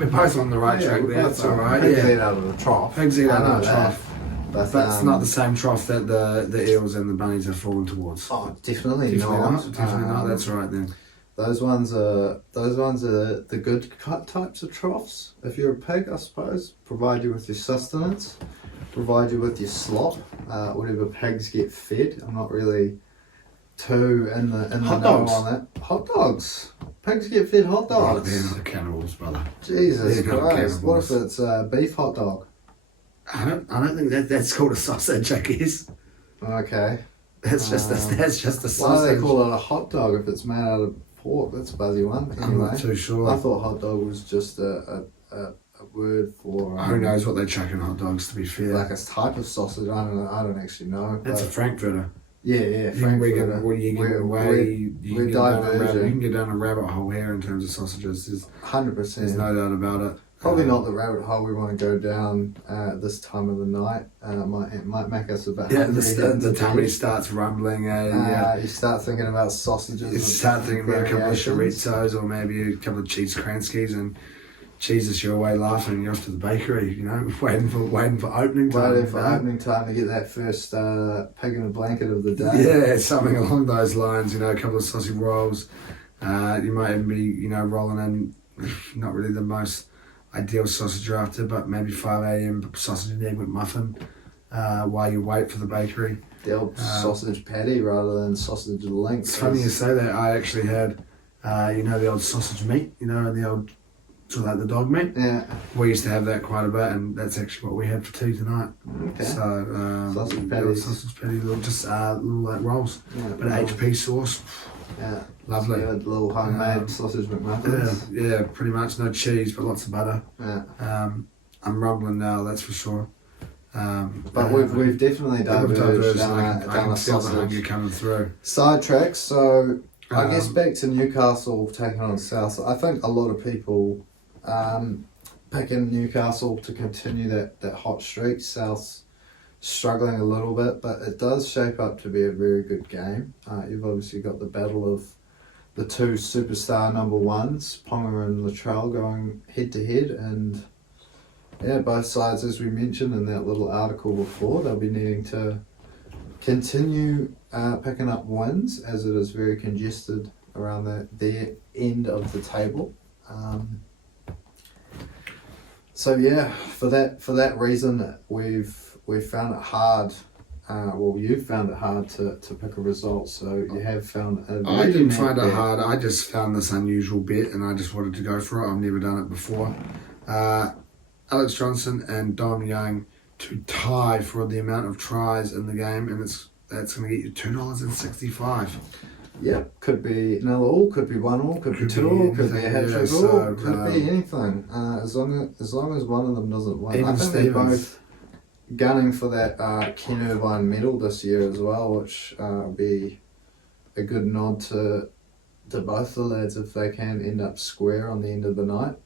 both on the right track there. That's all right. Pigs eat out of the trough. Pigs eat out of the trough. But that's not the same trough that the eels and the bunnies have fallen towards. Oh, definitely not. not. Definitely not. That's right then. Those ones are the good types of troughs. If you're a pig, I suppose, provide you with your sustenance, provide you with your slop, whatever pigs get fed. I'm not really too in the know on that. Hot dogs. Pigs get fed hot dogs. They're not cannibals, brother. Jesus Christ! What if it's a beef hot dog? I don't think that's called a sausage, I guess. Okay. That's just a sausage. Why do they call it a hot dog if it's made out of pork? That's a buzzy one. Anyway, I'm not too sure. I thought hot dog was just a word for... who knows what they chuck in hot dogs, to be fair. Like a type of sausage. I don't actually know. That's a Frankfurter. Yeah, Frankfurter. We're you can get down a rabbit hole here in terms of sausages. 100%. There's no doubt about it. Probably not the rabbit hole we want to go down this time of the night. It might make us a bit hungry. The tummy starts rumbling. You start thinking about sausages. You start thinking about a couple of choritos or maybe a couple of cheese kranskis, and Jesus, you're away laughing. You're off to the bakery, you know, waiting for opening time. Waiting for opening time to get that first pig in a blanket of the day. Yeah, something along those lines. You know, a couple of sausage rolls. You might even be, you know, rolling in. Not really the most ideal sausage after, but maybe 5 a.m. sausage and egg McMuffin while you wait for the bakery. The old sausage patty rather than sausage links. It's funny you say that. I actually had, you know, the old sausage meat, you know, and the old, sort of like the dog meat. Yeah. We used to have that quite a bit, and that's actually what we had for tea tonight. Okay. So, sausage patties. Sausage patty, little, just little like rolls. Yeah, But HP sauce. Yeah. Lovely. So little homemade sausage McMuffins. Yeah, pretty much. No cheese, but lots of butter. Yeah. I'm rumbling now, that's for sure. But we've definitely diverged down I can a feel the sausage hunger coming through. sidetrack. So I guess back to Newcastle taking on South. I think a lot of people picking Newcastle to continue that hot streak. South's struggling a little bit, but it does shape up to be a very good game. You've obviously got the battle of the two superstar number ones, Ponga and Latrell, going head to head, and yeah, both sides, as we mentioned in that little article before, they'll be needing to continue picking up wins, as it is very congested around their end of the table. So yeah, for that reason, we've found it hard. Well, you've found it hard to pick a result. So you have found. I didn't find it hard. I just found this unusual bet, and I just wanted to go for it. I've never done it before. Alex Johnson and Dom Young to tie for the amount of tries in the game, and that's going to get you $2.65. Yeah, could be nil all, could be 1 all, could be 2 all, could be a hat trick all, could be anything. As long as one of them doesn't win. I think they're both gunning for that Ken Irvine medal this year as well, which will be a good nod to both the lads if they can end up square on the end of the night.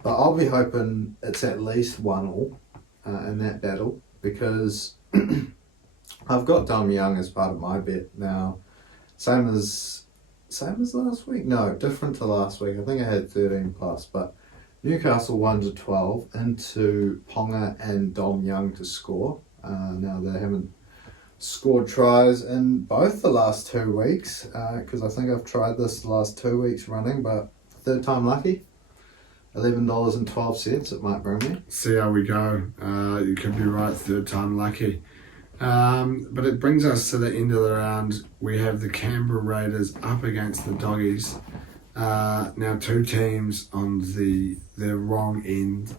But I'll be hoping it's at least 1 all in that battle, because I've got Dom Young as part of my bet now. Same as last week? No, different to last week. I think I had 13 plus, but Newcastle 1-12 into Ponga and Dom Young to score. Now they haven't scored tries in both the last 2 weeks, because I think I've tried this the last 2 weeks running, but third time lucky. $11.12 it might bring me. See how we go. You could be right, third time lucky. But it brings us to the end of the round. We have the Canberra Raiders up against the Doggies. Now two teams on the wrong end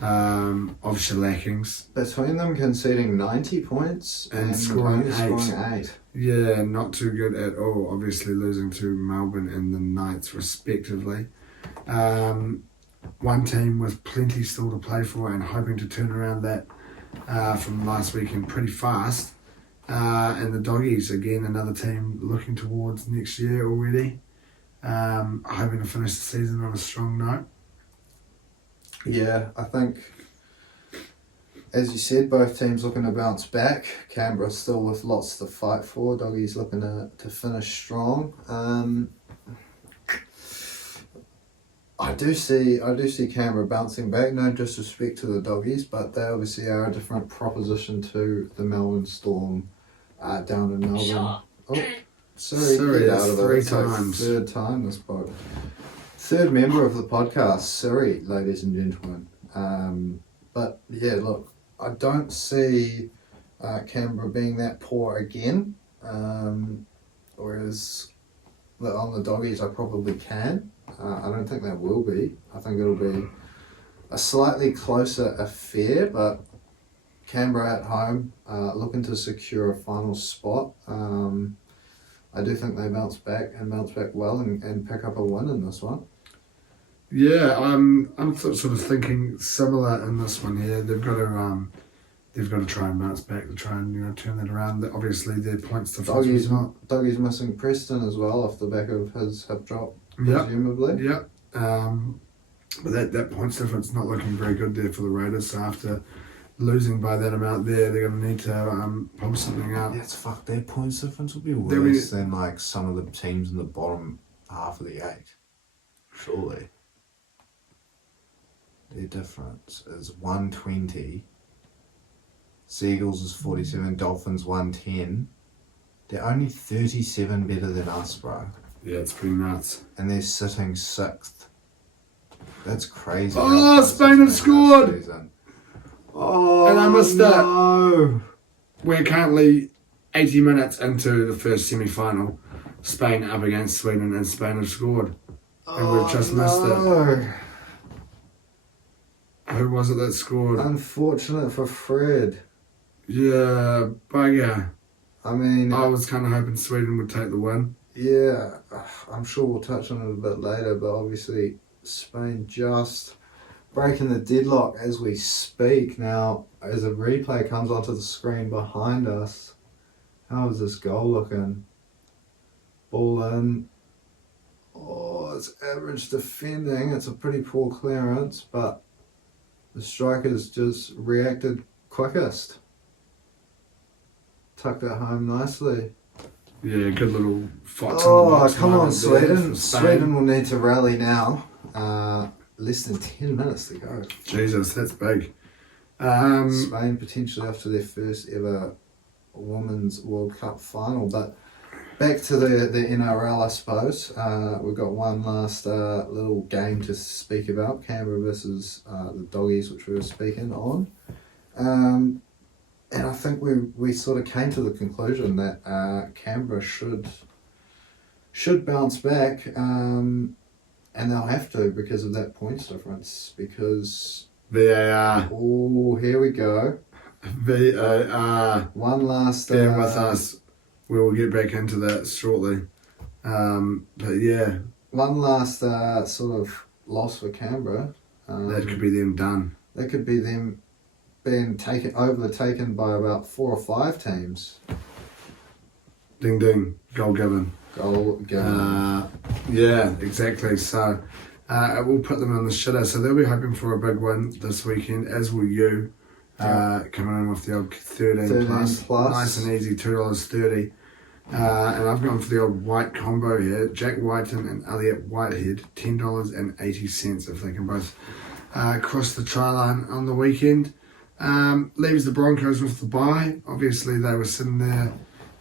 of shellackings. Between them conceding 90 points and scoring 8. Yeah, not too good at all. Obviously losing to Melbourne and the Knights respectively. One team with plenty still to play for and hoping to turn around that from last weekend pretty fast. And the Doggies, again, another team looking towards next year already. Hoping to finish the season on a strong note. Yeah, I think, as you said, both teams looking to bounce back. Canberra still with lots to fight for. Doggies looking to finish strong. I do see Canberra bouncing back. No disrespect to the Doggies, but they obviously are a different proposition to the Melbourne Storm down in Melbourne. Oh, Surrey, that's 3 times. Third time this pod. Third member of the podcast, Surrey, ladies and gentlemen. But yeah, look, I don't see Canberra being that poor again. Whereas on the Doggies, I probably can. I don't think that will be. I think it'll be a slightly closer affair, but Canberra at home, looking to secure a final spot. I do think they bounce back well and pick up a win in this one. Yeah, I'm sort of thinking similar in this one here. They've got to try and bounce back to try and turn that around. Obviously, their points difference was not. Doggy's missing Preston as well off the back of his hip drop, presumably. Yep. But that points difference not looking very good there for the Raiders. So after losing by that amount there, they're going to need to pull something out. That's fuck. Their points difference will be worse than like some of the teams in the bottom half of the 8. Surely. Their difference is 120. Seagulls is 47, Dolphins 110. They're only 37 better than us, bro. Yeah, it's pretty nuts. And they're sitting 6th. That's crazy. Oh, Spain have scored! Oh, And I missed no. We're currently 80 minutes into the first semi-final. Spain up against Sweden, and Spain have scored. And we've just missed it. Who was it that scored? Unfortunate for Fred. Yeah, bugger. I mean, I was kind of hoping Sweden would take the win. yeah, I'm sure we'll touch on it a bit later, but obviously Spain just breaking the deadlock as we speak. Now, as a replay comes onto the screen behind us, how is this goal looking? Ball in. Oh, it's average defending. It's a pretty poor clearance, but the strikers just reacted quickest. Tucked it home nicely. Yeah, good little fox Oh, in the box. come on, moment there Sweden. for Spain. Sweden will need to rally now. Less than 10 minutes to go. Jesus, that's big. Spain potentially off to their first ever Women's World Cup final. But back to the NRL, I suppose. We've got one last little game to speak about. Canberra versus the Doggies, which we were speaking on. And I think we sort of came to the conclusion that Canberra should bounce back, and they'll have to because of that points difference. Because VAR. oh, here we go. VAR. One last. Bear with us. We will get back into that shortly. But yeah, One last sort of loss for Canberra. that could be them done. That could be them being overtaken by about 4 or 5 teams. Ding ding. Goal given. Goal given. Yeah, exactly. So it will put them on the shitter. So they'll be hoping for a big win this weekend, as will you. Coming in with the old 13 plus. Nice and easy, $2.30. And I've gone for the old white combo here. Jack Whiten and Elliot Whitehead, $10.80 if they can both cross the try line on the weekend. Leaves the Broncos with the bye. Obviously, they were sitting there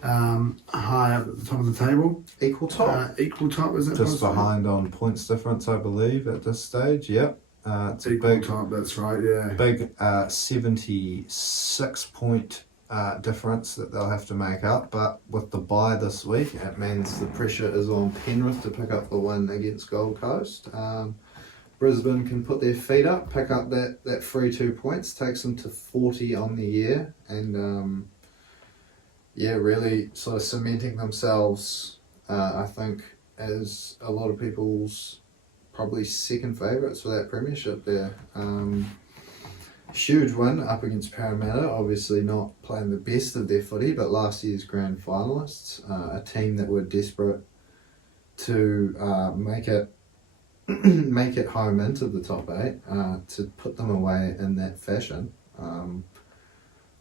high up at the top of the table. Equal top. Equal top, is it? Just behind on points difference, I believe, at this stage. Yep. It's a Equal big top, that's right, yeah. big 76 point difference that they'll have to make up, but with the bye this week, it means the pressure is on Penrith to pick up the win against Gold Coast. Brisbane can put their feet up, pick up that free 2 points, takes them to 40 on the year, and really sort of cementing themselves, I think, as a lot of people's probably second favourites for that premiership there. Huge win up against Parramatta, obviously not playing the best of their footy, but last year's grand finalists, a team that were desperate to make it home into the top 8, to put them away in that fashion.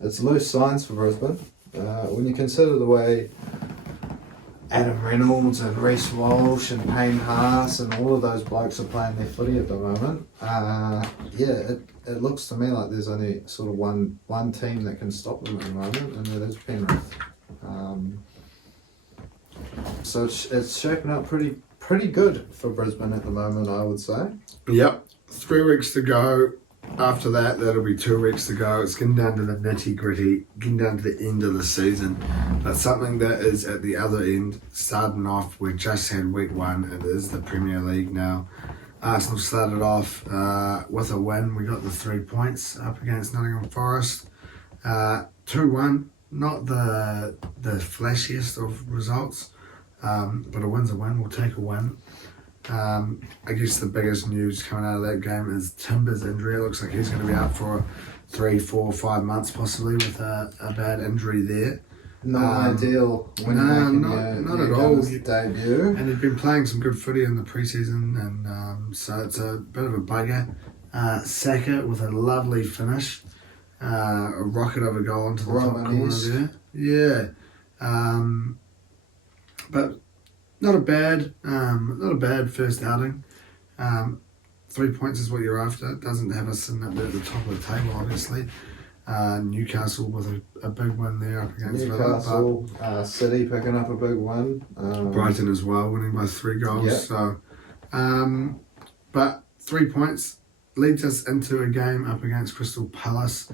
It's loose signs for Brisbane. When you consider the way Adam Reynolds and Reece Walsh and Payne Haas and all of those blokes are playing their footy at the moment, it looks to me like there's only sort of one team that can stop them at the moment, and that is Penrith. So it's shaping up pretty good for Brisbane at the moment, I would say. Yep. 3 weeks to go. After that, that'll be 2 weeks to go. It's getting down to the nitty gritty, getting down to the end of the season. But something that is at the other end, starting off, we just had week 1. It is the Premier League now. Arsenal started off with a win. We got the 3 points up against Nottingham Forest. 2-1. Not the flashiest of results, but a win's a win. We'll take a win. I guess the biggest news coming out of that game is Timber's injury. It looks like he's going to be out for 3, 4, 5 months possibly with a bad injury there. Not ideal when not at all. Debut. And he'd been playing some good footy in the preseason, and so it's a bit of a bugger. Saka with a lovely finish, a rocket of a goal into the top corner there. Yeah, but not a bad first outing. 3 points is what you're after. It doesn't have us in at the top of the table, obviously. Newcastle with a big win there up against Newcastle, City picking up a big win. Brighton as well, winning by 3 goals. Yeah. So, but 3 points leads us into a game up against Crystal Palace.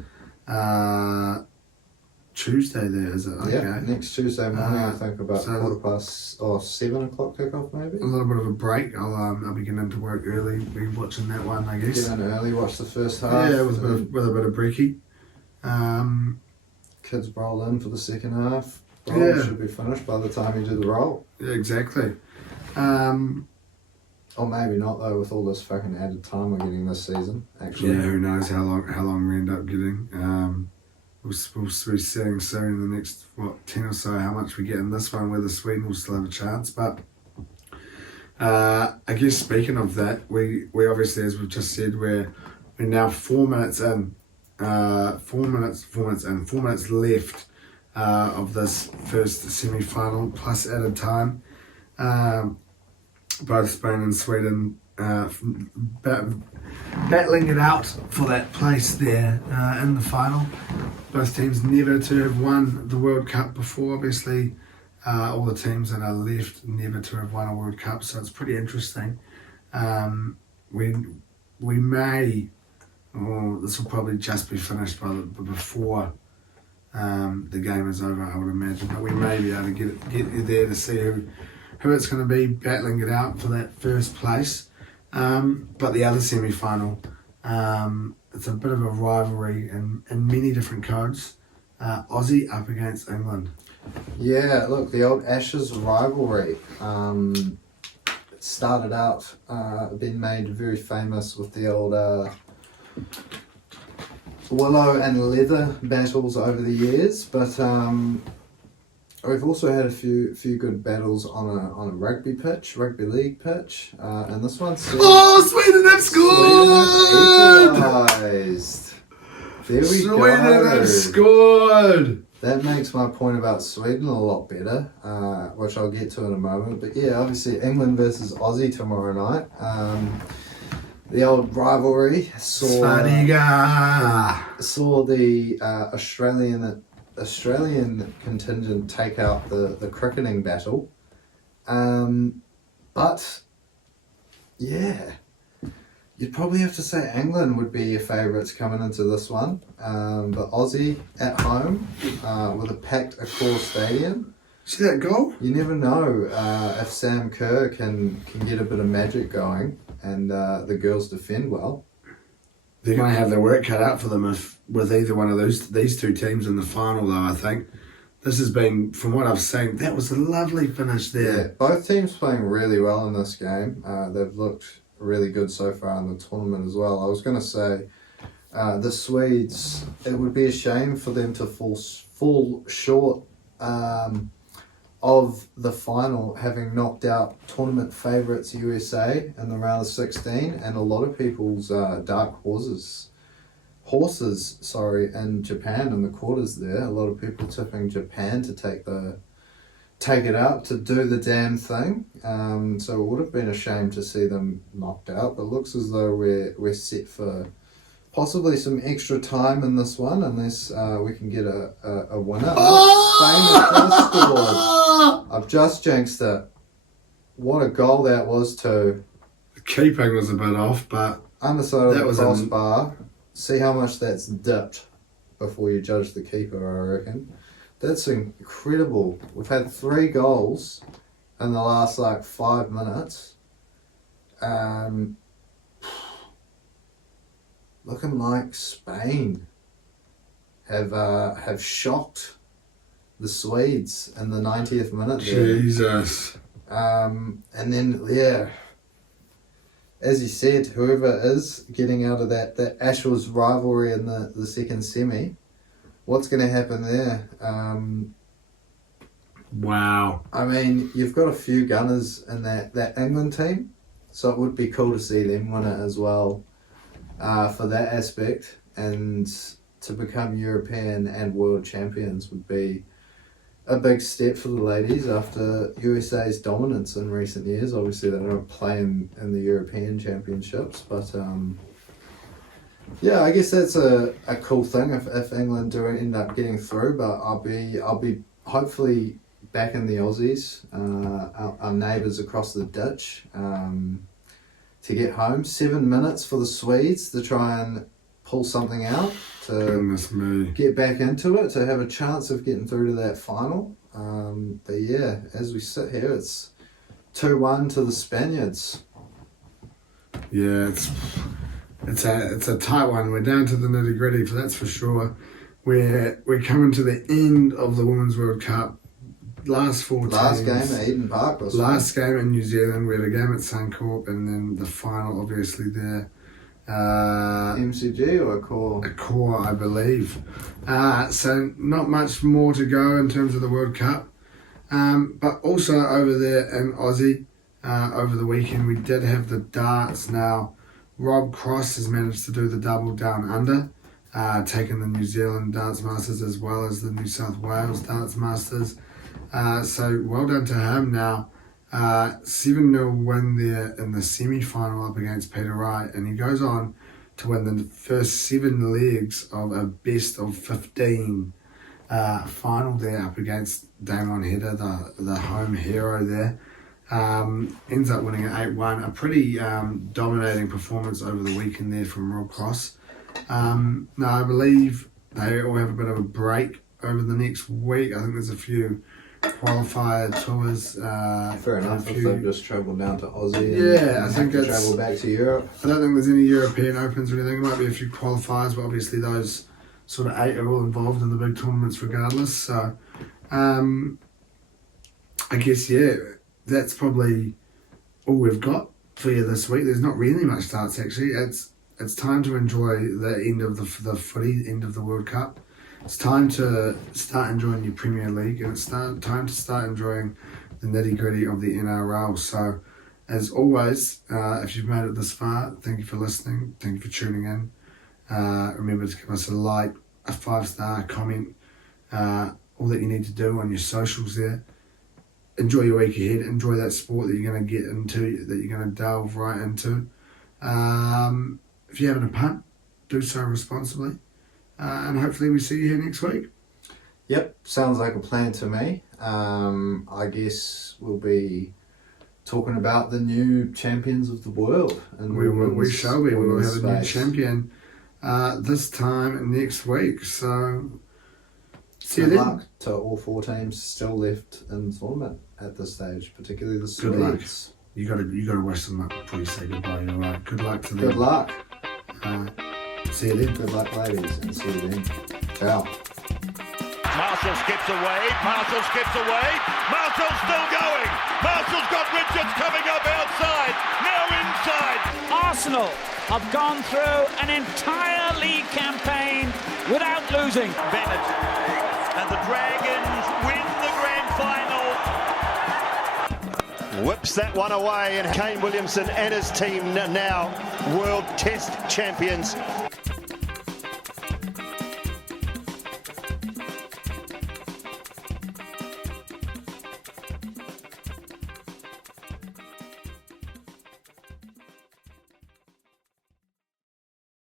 Tuesday there, is it? Okay. Yeah, next Tuesday morning, I think about 7 o'clock kickoff maybe. A little bit of a break. I'll be getting into work early, be watching that one, I guess. Get in early, watch the first half. Yeah, with a bit of brekkie. Kids roll in for the second half. Yeah. Should be finished by the time you do the roll. Yeah, exactly. Or maybe not though, with all this fucking added time we're getting this season. Actually, Yeah, who knows how long we end up getting. We'll be seeing soon in the next 10 or so how much we get in this one, whether Sweden will still have a chance. But I guess speaking of that, we obviously, as we've just said, we're now 4 minutes in, 4 minutes left of this first semi-final plus added time. Both Spain and Sweden battling it out for that place there in the final. Both teams never to have won the World Cup before. Obviously, all the teams that are left never to have won a World Cup, so it's pretty interesting. We may, this will probably just be finished before the game is over, I would imagine, but we may be able to get you there to see who it's going to be battling it out for that first place. But the other semi-final, it's a bit of a rivalry in many different codes. Aussie up against England. Yeah, look, the old Ashes rivalry started out, been made very famous with the old willow and leather battles over the years, but we've also had a few good battles on a rugby league pitch, and this one. Sweden have scored! Equalised. There we go. Sweden have scored! That makes my point about Sweden a lot better, which I'll get to in a moment. But yeah, obviously England versus Aussie tomorrow night. The old rivalry saw the Australian contingent take out the cricketing battle. But yeah, you'd probably have to say England would be your favourites coming into this one. But Aussie at home with a packed Accor stadium. See that goal? You never know if Sam Kerr can get a bit of magic going and the girls defend well. They're going to have their work cut out for them with either one of these two teams in the final, though, I think. This has been, from what I've seen, that was a lovely finish there. Yeah, both teams playing really well in this game. They've looked really good so far in the tournament as well. I was going to say, the Swedes, it would be a shame for them to fall short of the final, having knocked out tournament favourites USA in the round of 16, and a lot of people's dark horses in Japan in the quarters there. A lot of people tipping Japan to take it out, to do the damn thing. So it would have been a shame to see them knocked out, but looks as though we're set for possibly some extra time in this one, unless we can get a winner. Spain has just scored. I've just jinxed it. What a goal that was too. The keeping was a bit off, but underside of the crossbar. See how much that's dipped before you judge the keeper, I reckon. That's incredible. We've had 3 goals in the last 5 minutes. Looking like Spain have shocked the Swedes in the 90th minute there. Jesus. And then, yeah, as you said, whoever is getting out of that Ashes rivalry in the second semi, what's going to happen there? Wow. I mean, you've got a few gunners in that England team, so it would be cool to see them win it as well for that aspect. And to become European and world champions would be a big step for the ladies after USA's dominance in recent years. Obviously, they don't play in the European Championships, but yeah, I guess that's a cool thing if England do end up getting through. But I'll be hopefully backing the Aussies, our neighbours across the ditch, to get home. 7 minutes for the Swedes to try and pull something out, to get back into it, to have a chance of getting through to that final. But yeah, as we sit here, it's 2-1 to the Spaniards. Yeah, it's a tight one. We're down to the nitty gritty, that's for sure. We're coming to the end of the Women's World Cup. Last four teams. Last game at Eden Park. Last game in New Zealand. We had a game at Suncorp, and then the final, obviously there. MCG or Accor? Accor, I believe. So not much more to go in terms of the World Cup. But also over there in Aussie, over the weekend, we did have the darts. Now, Rob Cross has managed to do the double down under, taking the New Zealand Darts Masters as well as the New South Wales Darts Masters. So well done to him. Now, 7-0 win there in the semi-final up against Peter Wright, and he goes on to win the first 7 legs of a best of 15 final there up against Damon Hedder, the home hero there. Ends up winning at 8-1. A pretty dominating performance over the weekend there from Rob Cross. Now, I believe they all have a bit of a break over the next week. I think there's a few qualifier tours. Fair enough. If they've just travelled down to Aussie. Yeah, I think that's travel back to Europe. I don't think there's any European Opens or anything. There might be a few qualifiers, but obviously those sort of 8 are all involved in the big tournaments regardless. So, I guess that's probably all we've got for you this week. There's not really much darts actually. It's time to enjoy the end of the footy, end of the World Cup. It's time to start enjoying your Premier League, and it's time to start enjoying the nitty-gritty of the NRL. So, as always, if you've made it this far, thank you for listening. Thank you for tuning in. Remember to give us a like, a 5-star comment, all that you need to do on your socials there. Enjoy your week ahead. Enjoy that sport that you're going to get into, that you're going to delve right into. If you're having a punt, do so responsibly. And hopefully we see you here next week. Yep, sounds like a plan to me. I guess we'll be talking about the new champions of the world. And we shall be. We will have a new champion this time next week. So, see you then. Good luck to all 4 teams still left in the tournament at this stage, particularly the Swedes. Good luck. You got to wish them luck before you say goodbye. All right. Good luck to them. Good luck. See you then. Good luck, ladies, and see you then. Ciao. Marshall skips away. Marshall's still going. Marshall's got Richards coming up outside. Now inside. Arsenal have gone through an entire league campaign without losing. Bennett and the Dragons win the grand final. Whips that one away, and Kane Williamson and his team now World Test champions.